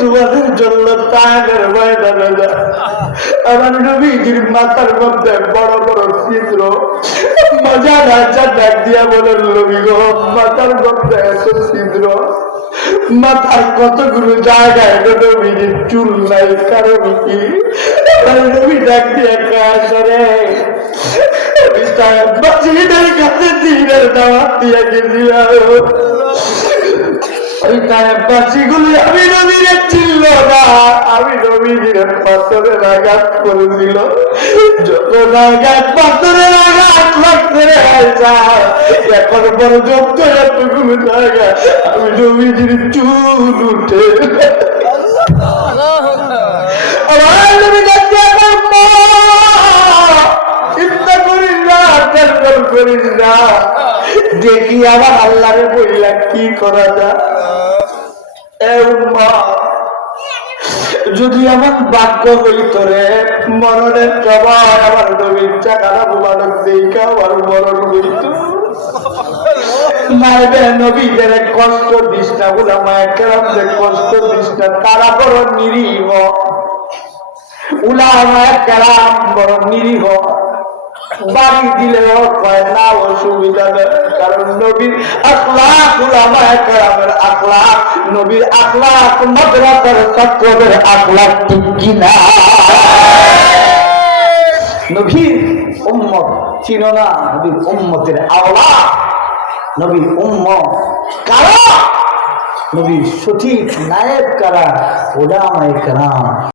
তোমাদের জন্য তায়েফের ময়দানে যা। আমার নবীজির মাথার মধ্যে বড় বড় ছিদ্র, মজা রাজা ডাক দিয়া বলেন নবী গো, মাথার মধ্যে এত ছিদ্র, মাথার কতগুলো জায়গায় নবীজির চুল নাই, কারণ কি? আমার নবী ডাক দিয়া কারে আমি তায়েফ বাসীদের কাছে দিনের দাওয়াত দিয়া গেছিলাম। ওই তায়েফবাসীগুলো আমি নবীরে চিনল না, আমি নবীজির পাথরের আঘাত করেছিল, যখন আঘাত পাথরের আঘাত লাগতে যায় এখন পর্যন্ত এতগুলো জায়গা আমি নবীজির চুল উঠে। আমার নবী ডাকতে চিন্তা করিস না, টেনশন করিস না, দেখি আমার আল্লাহরে বইলা কি করা যায়। যদি আমার ভাগ্য হইত রে, মরণের সময় আমার নবীর চাকাটা মুবারক দেখা আমার মরণ হইত। মায়ের নবীদের কষ্ট দিস না, বলে মায়ের কেরামদের কষ্ট দিস না, তারা বড় নিরীহ, উলামায়ে কেরাম বড় নিরীহ, বাড়ি দিলেও কয় না অসুবিধা নেই, কারণ নবীর আখলাক, উলামায়ে কেরামের আখলাক, নবীর আখলাক, মাদ্রাসার ছাত্রদের আখলাক ঠিক কিনা? নবীর উম্মত ছিল না, নবীর উম্মতের আওলাদ, নবীর উম্মত কারা, নবীর সঠিক নায়েব কারা? উলামায়ে কেরাম।